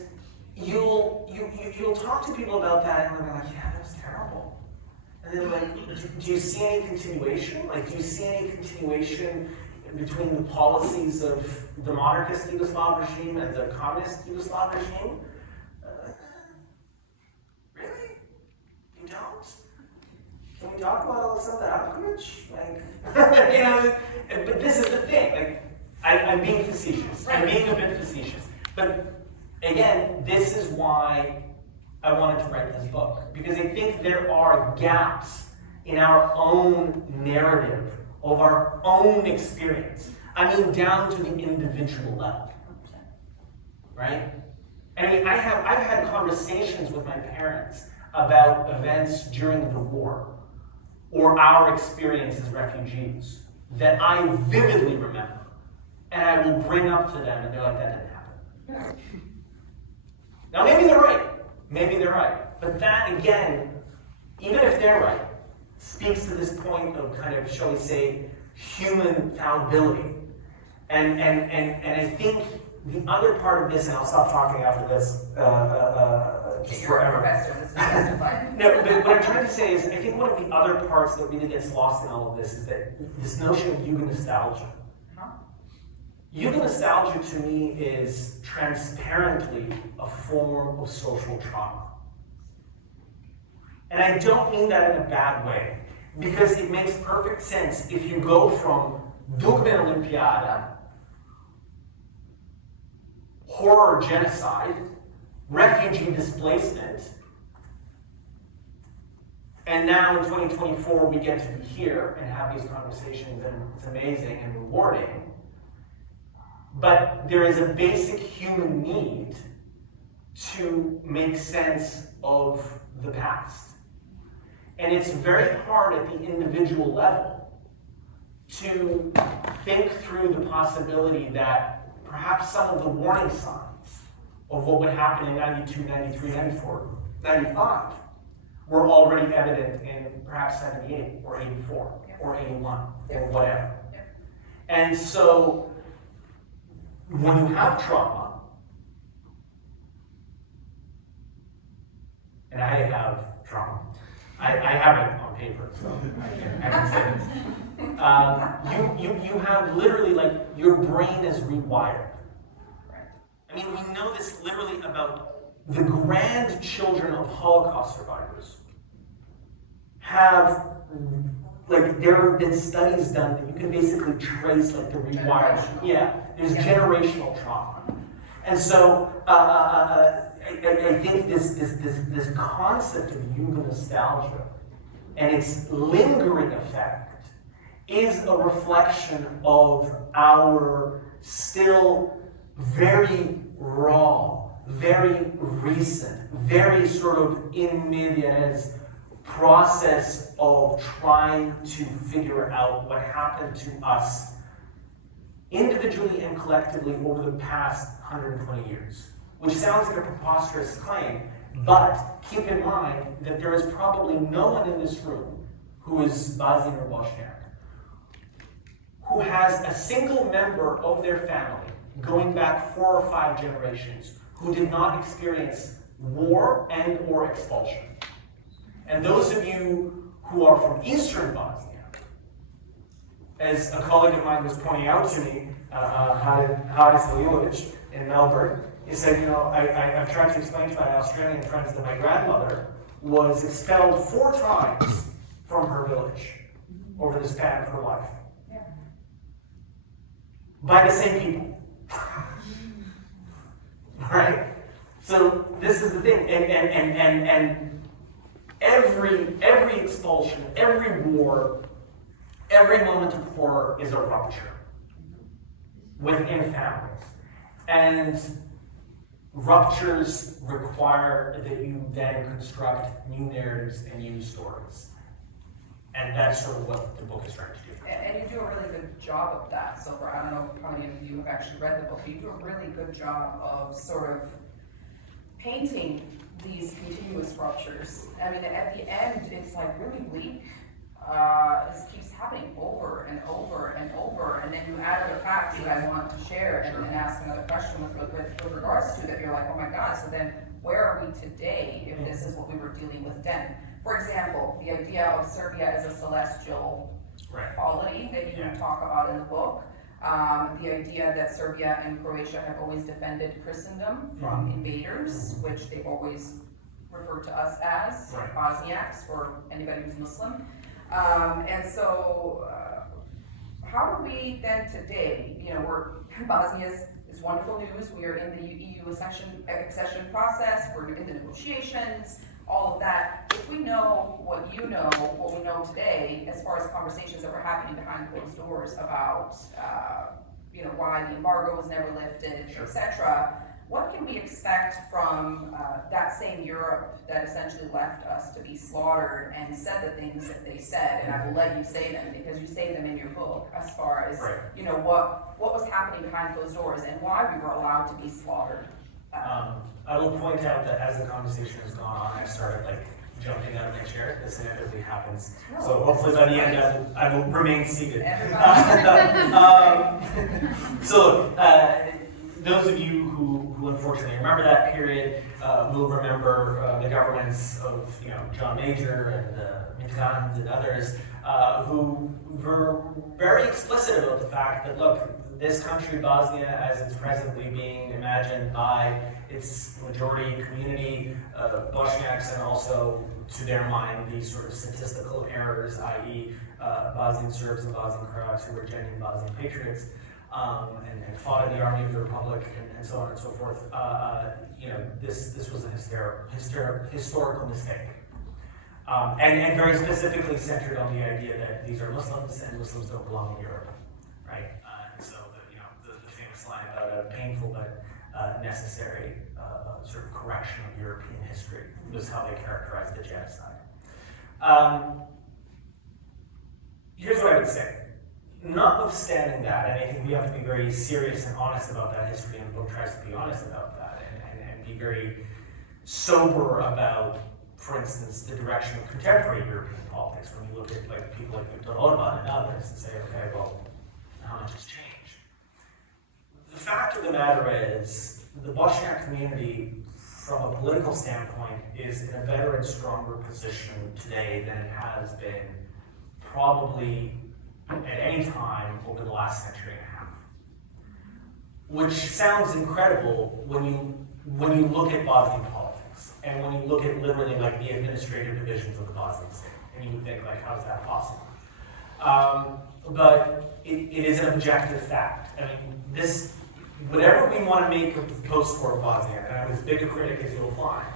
you'll talk to people about that, and they're like, yeah, that was terrible. And then, do you see any continuation? Do you see any continuation between the policies of the monarchist Yugoslav regime and the communist Yugoslav regime? Really? You don't? Can we talk about Alexander Abkovich? But this is the thing. I'm being facetious. I'm being a bit facetious. But again, this is why I wanted to write this book, because I think there are gaps in our own narrative of our own experience. Down to the individual level, right? I've had conversations with my parents about events during the war or our experience as refugees that I vividly remember, and I will bring up to them, and they're like, that didn't happen. Now, maybe they're right. But that, again, even if they're right, speaks to this point of kind of, shall we say, human fallibility. And I think the other part of this, and I'll stop talking after this, just You're a forever. professor, this is justified. No, but what I'm trying to say is, I think one of the other parts that really gets lost in all of this is that this notion of Yugo nostalgia. Yugo nostalgia to me is transparently a form of social trauma. And I don't mean that in a bad way, because it makes perfect sense if you go from Dugme Olympiade, horror genocide, refugee displacement, and now in 2024 we get to be here and have these conversations, and it's amazing and rewarding. But there is a basic human need to make sense of the past. And it's very hard at the individual level to think through the possibility that perhaps some of the warning signs of what would happen in 92, 93, 94, 95 were already evident in perhaps 78 or 84 or 81 or whatever. And so when you have trauma, and I have trauma, I have it on paper, so I can say this. You have literally, your brain is rewired. We know this literally about the grandchildren of Holocaust survivors have, like, there have been studies done that you can basically trace, like, the rewiring. Generational. Yeah, there's Yeah. generational trauma. And so, I think this concept of Yuga nostalgia and its lingering effect is a reflection of our still very raw, very recent, very sort of in medias process of trying to figure out what happened to us individually and collectively over the past 120 years. Which sounds like a preposterous claim, but keep in mind that there is probably no one in this room who is Bosnian or Bosniak who has a single member of their family going back 4 or 5 generations who did not experience war and or expulsion. And those of you who are from Eastern Bosnia, as a colleague of mine was pointing out to me, Haris Lililovic in Melbourne, he said, you know, I've tried to explain to my Australian friends that my grandmother was expelled 4 times from her village over the span of her life. Yeah. By the same people. Right? So this is the thing, and every expulsion, every war, every moment of horror is a rupture within families. And ruptures require that you then construct new narratives and new stories. And that's sort of what the book is trying to do. And you do a really good job of that. So for, I don't know how many of you have actually read the book, but you do a really good job of sort of painting these continuous ruptures. I mean, at the end, it's like really bleak. This keeps happening over and over and over, and then you add other facts that I want to share and ask another question with regards to that. You're like, oh my God, so then where are we today if this is what we were dealing with then? For example, the idea of Serbia as a celestial quality that you talk about in the book. The idea that Serbia and Croatia have always defended Christendom from invaders, which they've always referred to us as Bosniaks or anybody who's Muslim. And so, how do we then today, you know, Bosnia is wonderful news, we are in the EU accession process, we're in the negotiations, all of that. If we know what you know, what we know today, as far as conversations that were happening behind closed doors about, you know, why the embargo was never lifted, etc., what can we expect from that same Europe that essentially left us to be slaughtered and said the things that they said? And I will let you say them because you say them in your book as far as, you know, what was happening behind closed doors and why we were allowed to be slaughtered. I will point out that as the conversation has gone on, I started like jumping out of my chair. This inevitably happens. So hopefully by the end I will remain seated. So those of you who unfortunately remember that period will remember the governments of, you know, John Major and Mitterrand and others who were very explicit about the fact that, look, this country, Bosnia, as it's presently being imagined by its majority community, Bosniaks, and also, to their mind, these sort of statistical errors, i.e. Bosnian Serbs and Bosnian Croats who were genuine Bosnian patriots, and fought in the army of the Republic, and so on and so forth. You know, this was a historical mistake. And very specifically centered on the idea that these are Muslims and Muslims don't belong in Europe, right? And so, you know, the famous line about a painful but necessary sort of correction of European history was how they characterized the genocide. Here's what I would say. Notwithstanding that, and I think we have to be very serious and honest about that history, and the book tries to be honest about that, and be very sober about, for instance, the direction of contemporary European politics. When you look at like people like Viktor Orban and others and say, okay, well, how much has changed? The fact of the matter is, the Bosniak community, from a political standpoint, is in a better and stronger position today than it has been probably at any time over the last century and a half. Which sounds incredible when you look at Bosnian politics, and when you look at literally like the administrative divisions of the Bosnian state. And you would think, like, how is that possible? But it is an objective fact. I mean, this, whatever we want to make of the post-war Bosnia, and I'm as big a critic as you'll find,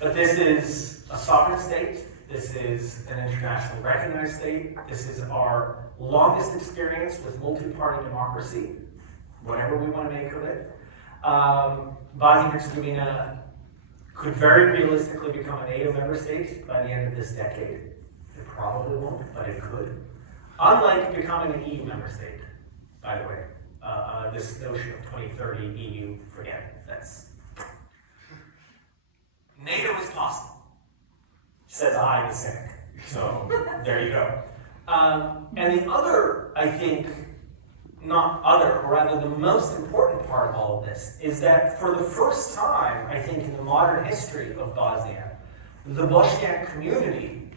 but this is a sovereign state, this is an internationally recognized state, this is our longest experience with multi-party democracy, whatever we want to make of it. Bosnia and Herzegovina could very realistically become a NATO member state by the end of this decade. It probably won't, but it could. Unlike becoming an EU member state, by the way. This notion of 2030 EU, forget it. That's NATO is possible, says I, the cynic. So there you go. And the other, I think, not other, or rather the most important part of all of this is that for the first time, I think, in the modern history of Bosnia, the Bosniak community,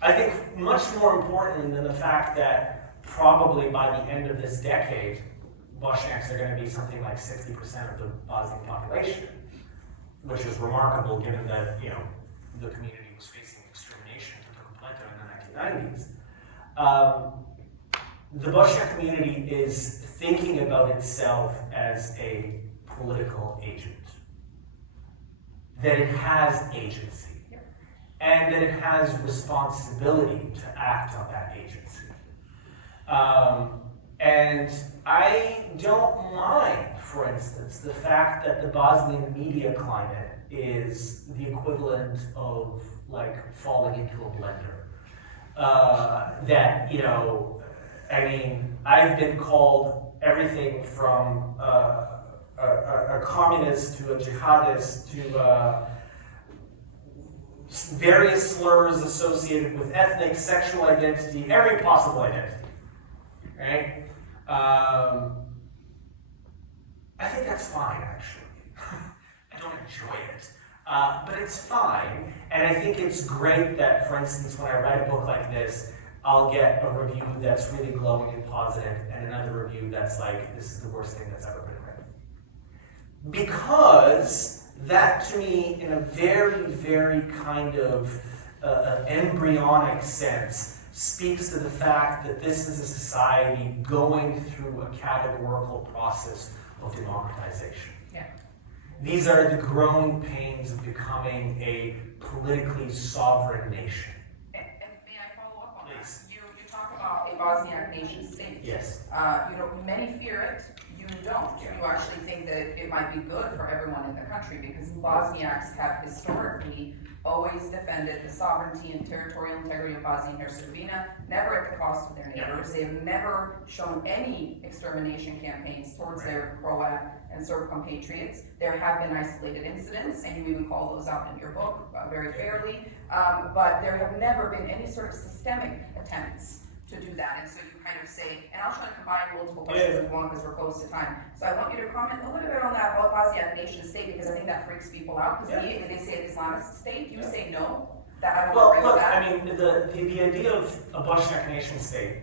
I think much more importantly than the fact that probably by the end of this decade, Bosniaks are going to be something like 60% of the Bosnian population, which is remarkable given that, you know, the community was facing extermination in the 1990s. The Bosniak community is thinking about itself as a political agent, that it has agency, and that it has responsibility to act on that agency. And I don't mind, for instance, the fact that the Bosnian media climate is the equivalent of, like, falling into a blender. That, you know, I mean, I've been called everything from a communist to a jihadist to various slurs associated with ethnic, sexual identity, every possible identity, right? I think that's fine, actually. I don't enjoy it, but it's fine. And I think it's great that, for instance, when I write a book like this, I'll get a review that's really glowing and positive, and another review that's like, this is the worst thing that's ever been written. Because that, to me, in a very, very kind of embryonic sense, speaks to the fact that this is a society going through a categorical process of democratization. Yeah. These are the growing pains of becoming a politically sovereign nation. And may I follow up on Please. that? You talk about a Bosniak nation state. Yes. You know, many fear it. You don't. You actually think that it might be good for everyone in the country because Bosniaks have historically always defended the sovereignty and territorial integrity of Bosnia and Herzegovina, never at the cost of their neighbors. They have never shown any extermination campaigns towards their Croat and Serb compatriots. There have been isolated incidents, and you even call those out in your book very fairly, but there have never been any sort of systemic attempts to do that. And so you kind of say, and I'll try to combine multiple questions in one because we're close to time. So I want you to comment a little bit on that about Bosniak nation state because I think that freaks people out because immediately they say Islamist state. You say no. That I don't Well, agree with look, that. I mean, the idea of a Bosniak nation state,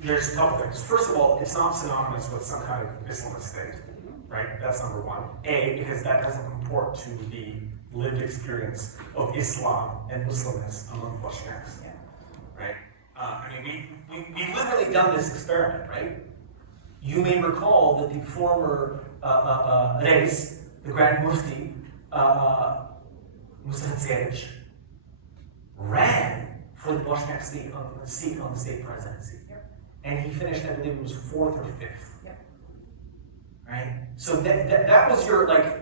there's a couple things. First of all, it's not synonymous with some kind of Islamist state, right? That's number one. Because that doesn't comport to the lived experience of Islam and Muslimness among Bosniaks. Right? I mean, we've literally done this experiment, right? You may recall that the former Reis, the Grand Mufti, Mustafa Tsevic, ran for the Bosniak seat on the state presidency. And he finished, I believe it was 4th or 5th. Right? So that was your, like,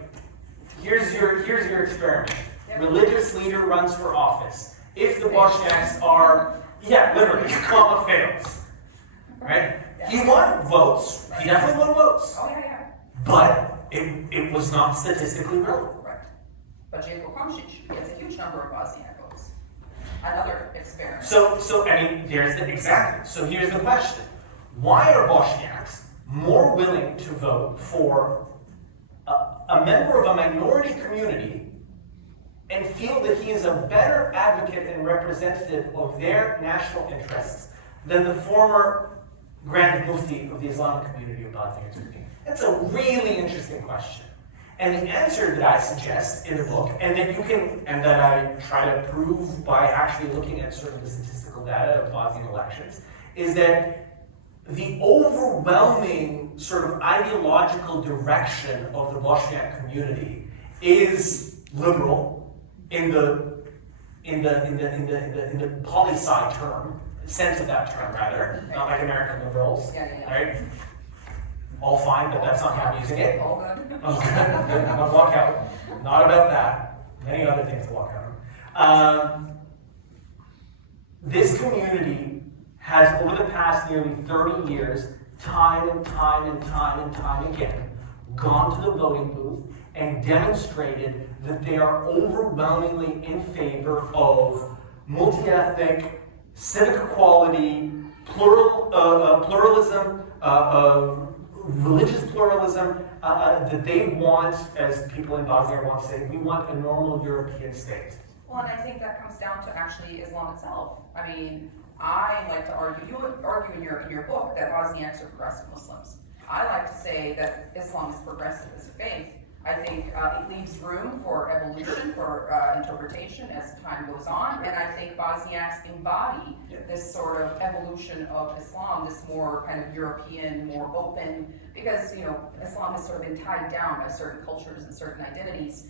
here's your experiment. Religious leader runs for office. If the Bosniaks are, literally, comma fails. Right? He won votes. He definitely won votes. Oh, yeah. But it was not statistically relevant. Correct. But Željko Komšić gets a huge number of Bosniak votes. Another experiment. So I mean, exactly. So here's the question. Why are Bosniaks more willing to vote for a member of a minority community and feel that he is a better advocate and representative of their national interests than the former Grand Mufti of the Islamic community of Bosnia and Herzegovina? That's a really interesting question. And the answer that I suggest in the book, and that I try to prove by actually looking at sort of the statistical data of Bosnian elections, is that the overwhelming sort of ideological direction of the Bosniak community is liberal in the poli-sci term, sense of that term rather, not like American liberals, right? All fine, but that's not how I'm using it. All good. I'll walk out. Not about that. Many other things to walk out. This community has, over the past nearly 30 years, time and time again, gone to the voting booth and demonstrated that they are overwhelmingly in favor of multi-ethnic, civic equality, pluralism, religious pluralism, that they want, as people in Bosnia want to say, we want a normal European state. Well, and I think that comes down to actually Islam itself. I mean, I like to argue, you would argue in your book that Bosniaks are progressive Muslims. I like to say that Islam is progressive as a faith. I think it leaves room for evolution, for interpretation as time goes on, and I think Bosniaks embody this sort of evolution of Islam, this more kind of European, more open, because, you know, Islam has sort of been tied down by certain cultures and certain identities.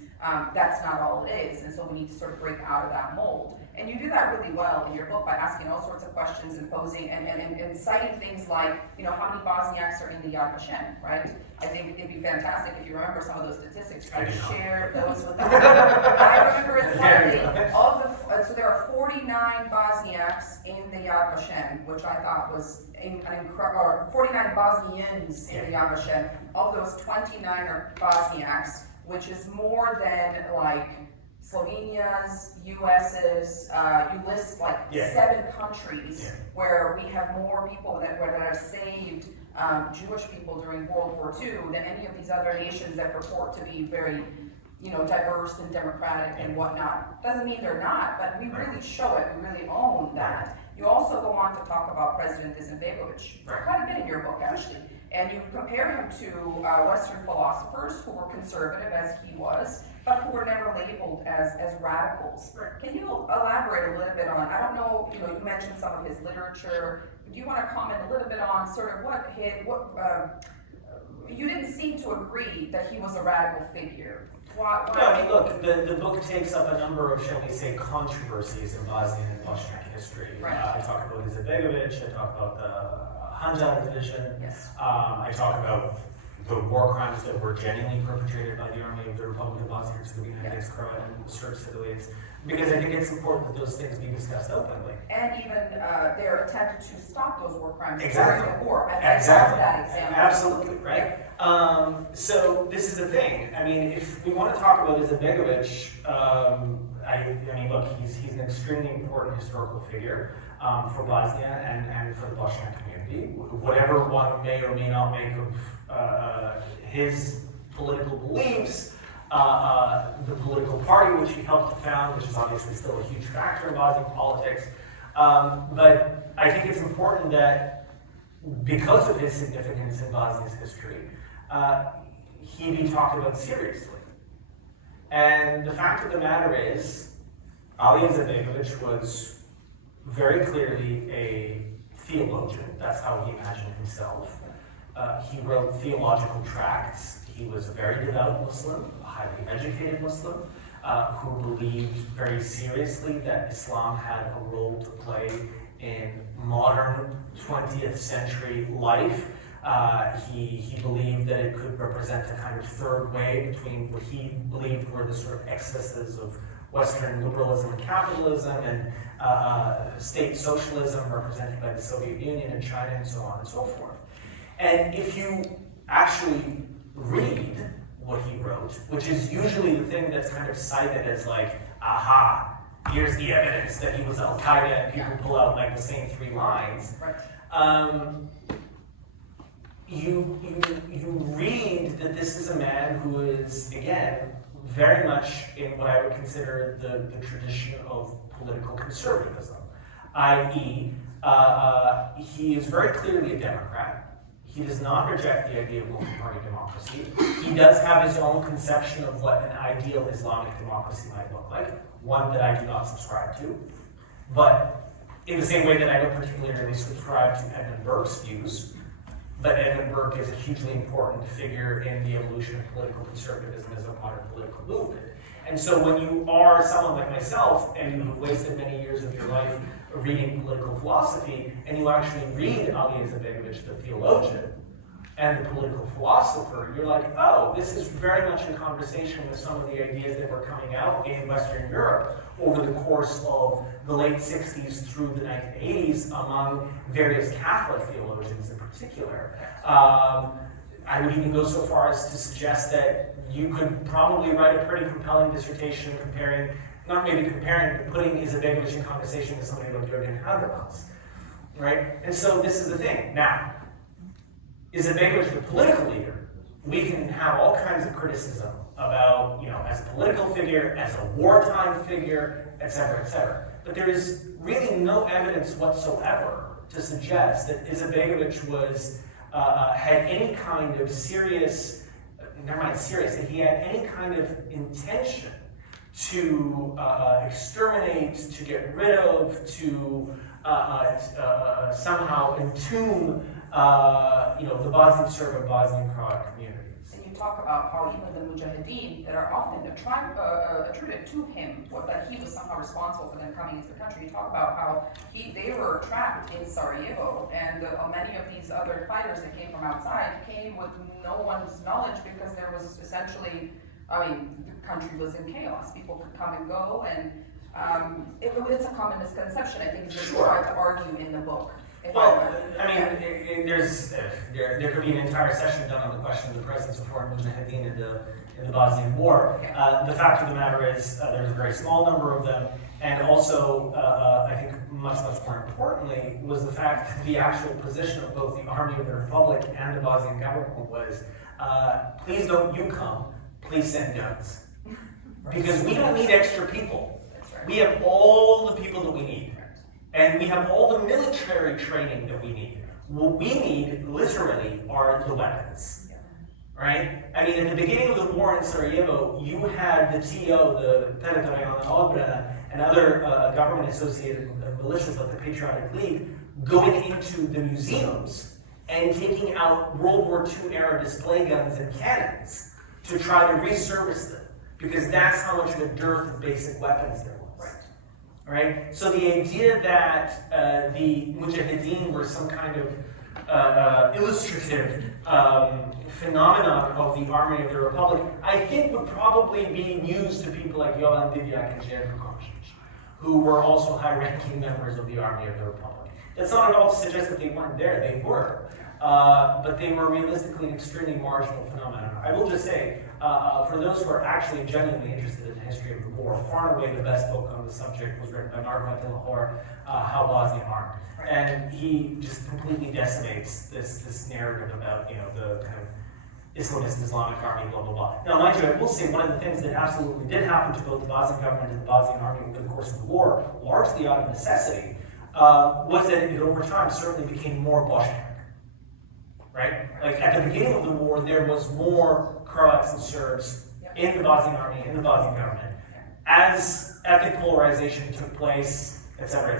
That's not all it is, and so we need to sort of break out of that mold. And you do that really well in your book by asking all sorts of questions and posing and citing things like, you know, how many Bosniaks are in the Yad Vashem, right? I think it'd be fantastic if you remember some of those statistics, try to share those with them. I remember it slightly. So there are 49 Bosniaks in the Yad Vashem, which I thought was an incredible, or 49 Bosnians in the Yad Vashem. Of those, 29 are Bosniaks, which is more than like Slovenia's, US's, you list like 7 countries where we have more people that have saved Jewish people during World War II than any of these other nations that purport to be very, you know, diverse and democratic and whatnot. Doesn't mean they're not, but we really show it, we really own that. You also go on to talk about President Izetbegovic, quite a bit in your book actually, and you compare him to Western philosophers who were conservative as he was, but who were never labeled as radicals. Can you elaborate a little bit on, I don't know, you know, you mentioned some of his literature, do you want to comment a little bit on sort of you didn't seem to agree that he was a radical figure. Why? No, I mean, look, the book takes up a number of, shall we say, controversies in Bosnian and Bosniak history. Right. I talk about Izetbegovic, I talk about the Handžar division, Yes. I talk about the war crimes that were genuinely perpetrated by the army of the Republic of Bosnia and Herzegovina against Croat and Serb civilians, because I think it's important that those things be discussed openly. And even their attempt to stop those war crimes Exactly. during the war. I Exactly. love that example. Absolutely, right? So this is the thing. I mean, if we want to talk about Izetbegovic, I mean, look, he's an extremely important historical figure for Bosnia and for the Bosnian community. Whatever one may or may not make of his political beliefs, the political party which he helped to found, which is obviously still a huge factor in Bosnian politics. But I think it's important that because of his significance in Bosnia's history, he be talked about seriously. And the fact of the matter is, Ali Izetbegovic was very clearly a theologian. That's how he imagined himself. He wrote theological tracts. He was a very devout Muslim, a highly educated Muslim, who believed very seriously that Islam had a role to play in modern 20th century life. He believed that it could represent a kind of third way between what he believed were the sort of excesses of Western liberalism and capitalism and state socialism represented by the Soviet Union and China and so on and so forth. And if you actually read what he wrote, which is usually the thing that's kind of cited as like, aha, here's the evidence that he was Al-Qaeda, and people pull out like the same 3 lines. Right. You read that this is a man who is, again, very much in what I would consider the tradition of political conservatism, i.e., he is very clearly a Democrat. He does not reject the idea of multi-party democracy. He does have his own conception of what an ideal Islamic democracy might look like, one that I do not subscribe to. But in the same way that I don't particularly subscribe to Edmund Burke's views, but Edmund Burke is a hugely important figure in the evolution of political conservatism as a modern political movement. And so when you are someone like myself, and you have wasted many years of your life reading political philosophy, and you actually read Ali Izetbegovic, the theologian, and the political philosopher, you're like, oh, this is very much in conversation with some of the ideas that were coming out in Western Europe over the course of the late 60s through the 1980s among various Catholic theologians in particular. I would even go so far as to suggest that you could probably write a pretty compelling dissertation comparing, not maybe comparing, but putting Izetbegovic in conversation with somebody like Jürgen Habermas, right? And so this is the thing. Now, Izetbegovic, the political leader, we can have all kinds of criticism about, as a political figure, as a wartime figure, et cetera, but there is really no evidence whatsoever to suggest that Izetbegovic was had any kind of serious, that he had any kind of intention to exterminate, to get rid of, to somehow entomb, the Bosnian Serb and Bosnian Croat communities. And you talk about how even the Mujahideen that are often attributed to him, that he was somehow responsible for them coming into the country. You talk about how they were trapped in Sarajevo, and many of these other fighters that came from outside came with no one's knowledge because there was essentially, the country was in chaos. People could come and go, and it's a common misconception. I think is what you try to argue in the book. Well, there could be an entire session done on the question of the presence of foreign Mujahideen in the Bosnian War. The fact of the matter is there's a very small number of them, and also, I think much more importantly, was the fact that the actual position of both the Army of the Republic and the Bosnian government was, please don't you come, please send guns. Because we don't need extra people. We have all the people that we need. And we have all the military training that we need. What we need, literally, are the weapons. Right? At the beginning of the war in Sarajevo, you had the TO, the Teritorijalna Obrana, and other government-associated militias like the Patriotic League going into the museums and taking out World War II era display guns and cannons to try to resurface them, because that's how much of a dearth of basic weapons there was. Right? So the idea that the Mujahideen were some kind of illustrative phenomenon of the Army of the Republic, I think would probably be news to people like Jovan Divjak and Željko Komšić, who were also high-ranking members of the Army of the Republic. That's not at all to suggest that they weren't there, they were. But they were realistically an extremely marginal phenomenon. I will just say, for those who are actually genuinely interested in the history of the war, far and away the best book on the subject was written by Marko Attilahor, How Bosnia Armed. And he just completely decimates this narrative about, the kind of Islamist Islamic army, blah, blah, blah. Now, mind you, I will say one of the things that absolutely did happen to both the Bosnian government and the Bosnian army over the course of the war, largely out of necessity, was that it over time certainly became more Bošnjak. Right? Like at the beginning of the war, there was more Croats and Serbs in the Bosnian army, in the Bosnian government. As ethnic polarization took place, et cetera,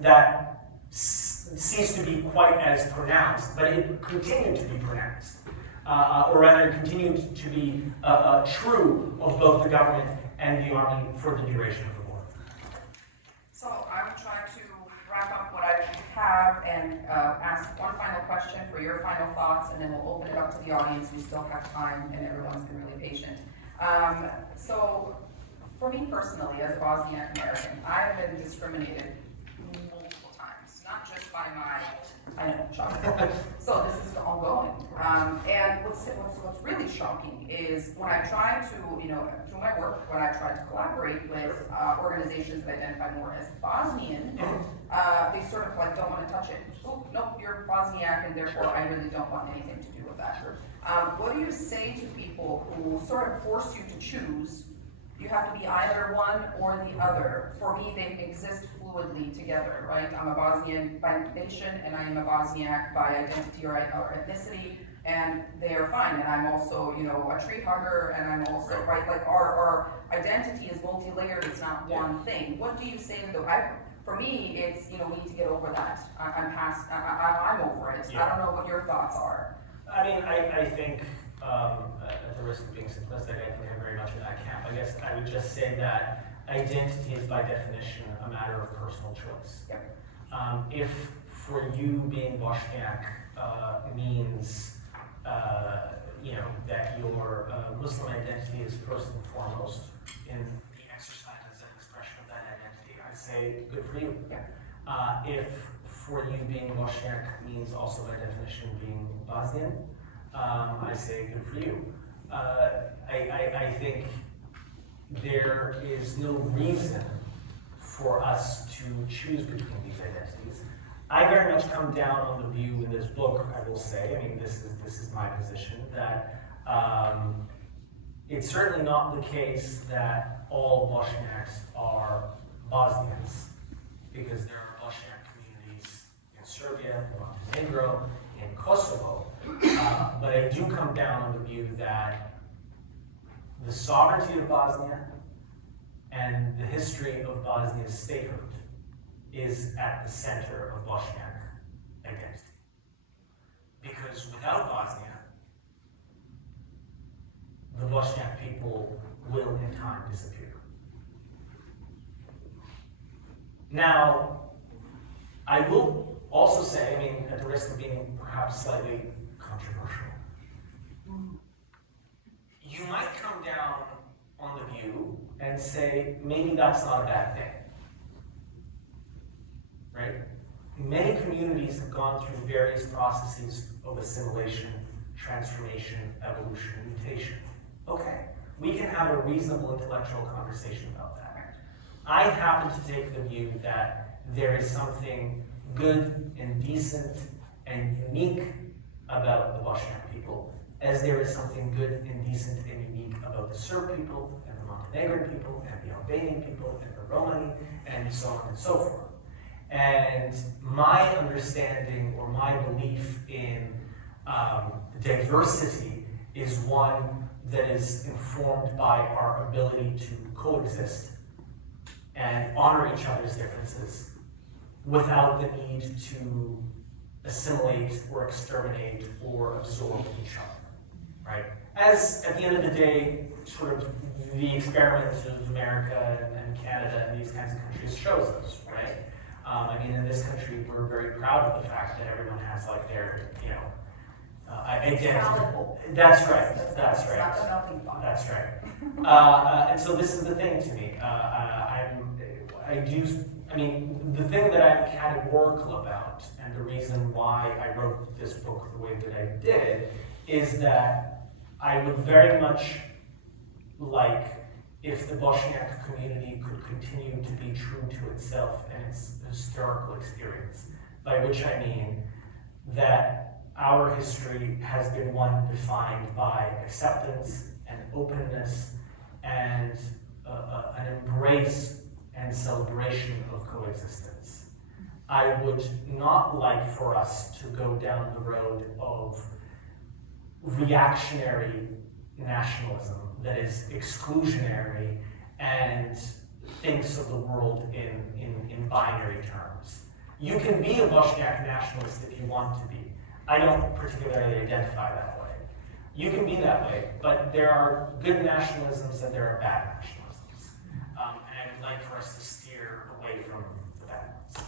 that ceased to be quite as pronounced, but it continued to be pronounced. Or rather, continued to be true of both the government and the army for the duration of the war. So I'm trying to wrap up what I have and ask one final question for your final thoughts, and then we'll open it up to the audience. We still have time, and everyone's been really patient. So, for me personally, as a Bosniak American, I have been discriminated multiple times, not just by my, so this is ongoing. And what's really shocking is when I try to, through my work, when I try to collaborate with organizations that identify more as Bosnian, they sort of like don't want to touch it. Oh, no, you're Bosniak, and therefore I really don't want anything to do with that. What do you say to people who sort of force you to choose You have to be either one or the other. For me, they exist fluidly together, right? I'm a Bosnian by nation, and I am a Bosniak by identity or ethnicity, and they are fine. And I'm also, you know, a tree hugger, and I'm also, right, like our identity is multi-layered, it's not one thing. What do you say to for me, it's, you know, we need to get over that. I'm past, I'm over it. Yeah. I don't know what your thoughts are. I mean, I think, at the risk of being simplistic, I think I'm very much in that camp. I guess I would just say that identity is by definition a matter of personal choice. Yep. If for you being Bosniak means, you know, that your Muslim identity is first and foremost in the exercise and expression of that identity, I say good for you. Yeah. If for you being Bosniak means also by definition being Bosnian, I say good for you. I think there is no reason for us to choose between these identities. I very much come down on the view in this book, I will say, I mean, this is my position, that it's certainly not the case that all Bosniaks are Bosnians, because there are Bosniak communities in Serbia, in Montenegro, in Kosovo, but I do come down on the view that the sovereignty of Bosnia and the history of Bosnia's statehood is at the center of Bosniak identity. Because without Bosnia, the Bosniak people will in time disappear. Now, I will also say, I mean, at the risk of being perhaps slightly controversial, you might come down on the view and say, maybe that's not a bad thing. Right? Many communities have gone through various processes of assimilation, transformation, evolution, mutation. Okay, we can have a reasonable intellectual conversation about that. I happen to take the view that there is something good and decent and unique about the Bosniak people, as there is something good and decent and unique about the Serb people, and the Montenegrin people, and the Albanian people, and the Romani, and so on and so forth. And my understanding or my belief in diversity is one that is informed by our ability to coexist and honor each other's differences without the need to assimilate or exterminate or absorb each other, right? As at the end of the day, sort of the experiments of America and Canada and these kinds of countries shows us, right? I mean, in this country, we're very proud of the fact that everyone has like their, you know, identity. That's right. That's right. It's not the melting pot. That's right. And so this is the thing to me. I mean, the thing that I'm categorical about, and the reason why I wrote this book the way that I did, is that I would very much like if the Bosniak community could continue to be true to itself and its historical experience, by which I mean that our history has been one defined by acceptance and openness and an embrace and celebration of coexistence. I would not like for us to go down the road of reactionary nationalism that is exclusionary and thinks of the world in binary terms. You can be a Bosniak nationalist if you want to be. I don't particularly identify that way. You can be that way, but there are good nationalisms and there are bad nationalisms. And I would like for us to steer away from the bad ones.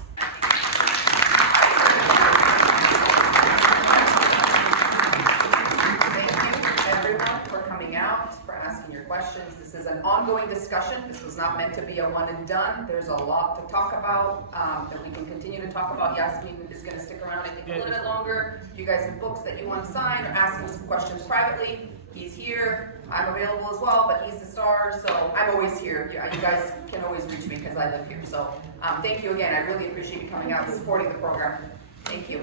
For asking your questions. This is an ongoing discussion. This was not meant to be a one and done. There's a lot to talk about that we can continue to talk about. Yasmin is going to stick around, I think, a little bit longer. If you guys have books that you want to sign or ask him some questions privately, he's here. I'm available as well, but he's the star, so I'm always here. You guys can always reach me because I live here. So thank you again. I really appreciate you coming out and supporting the program. Thank you.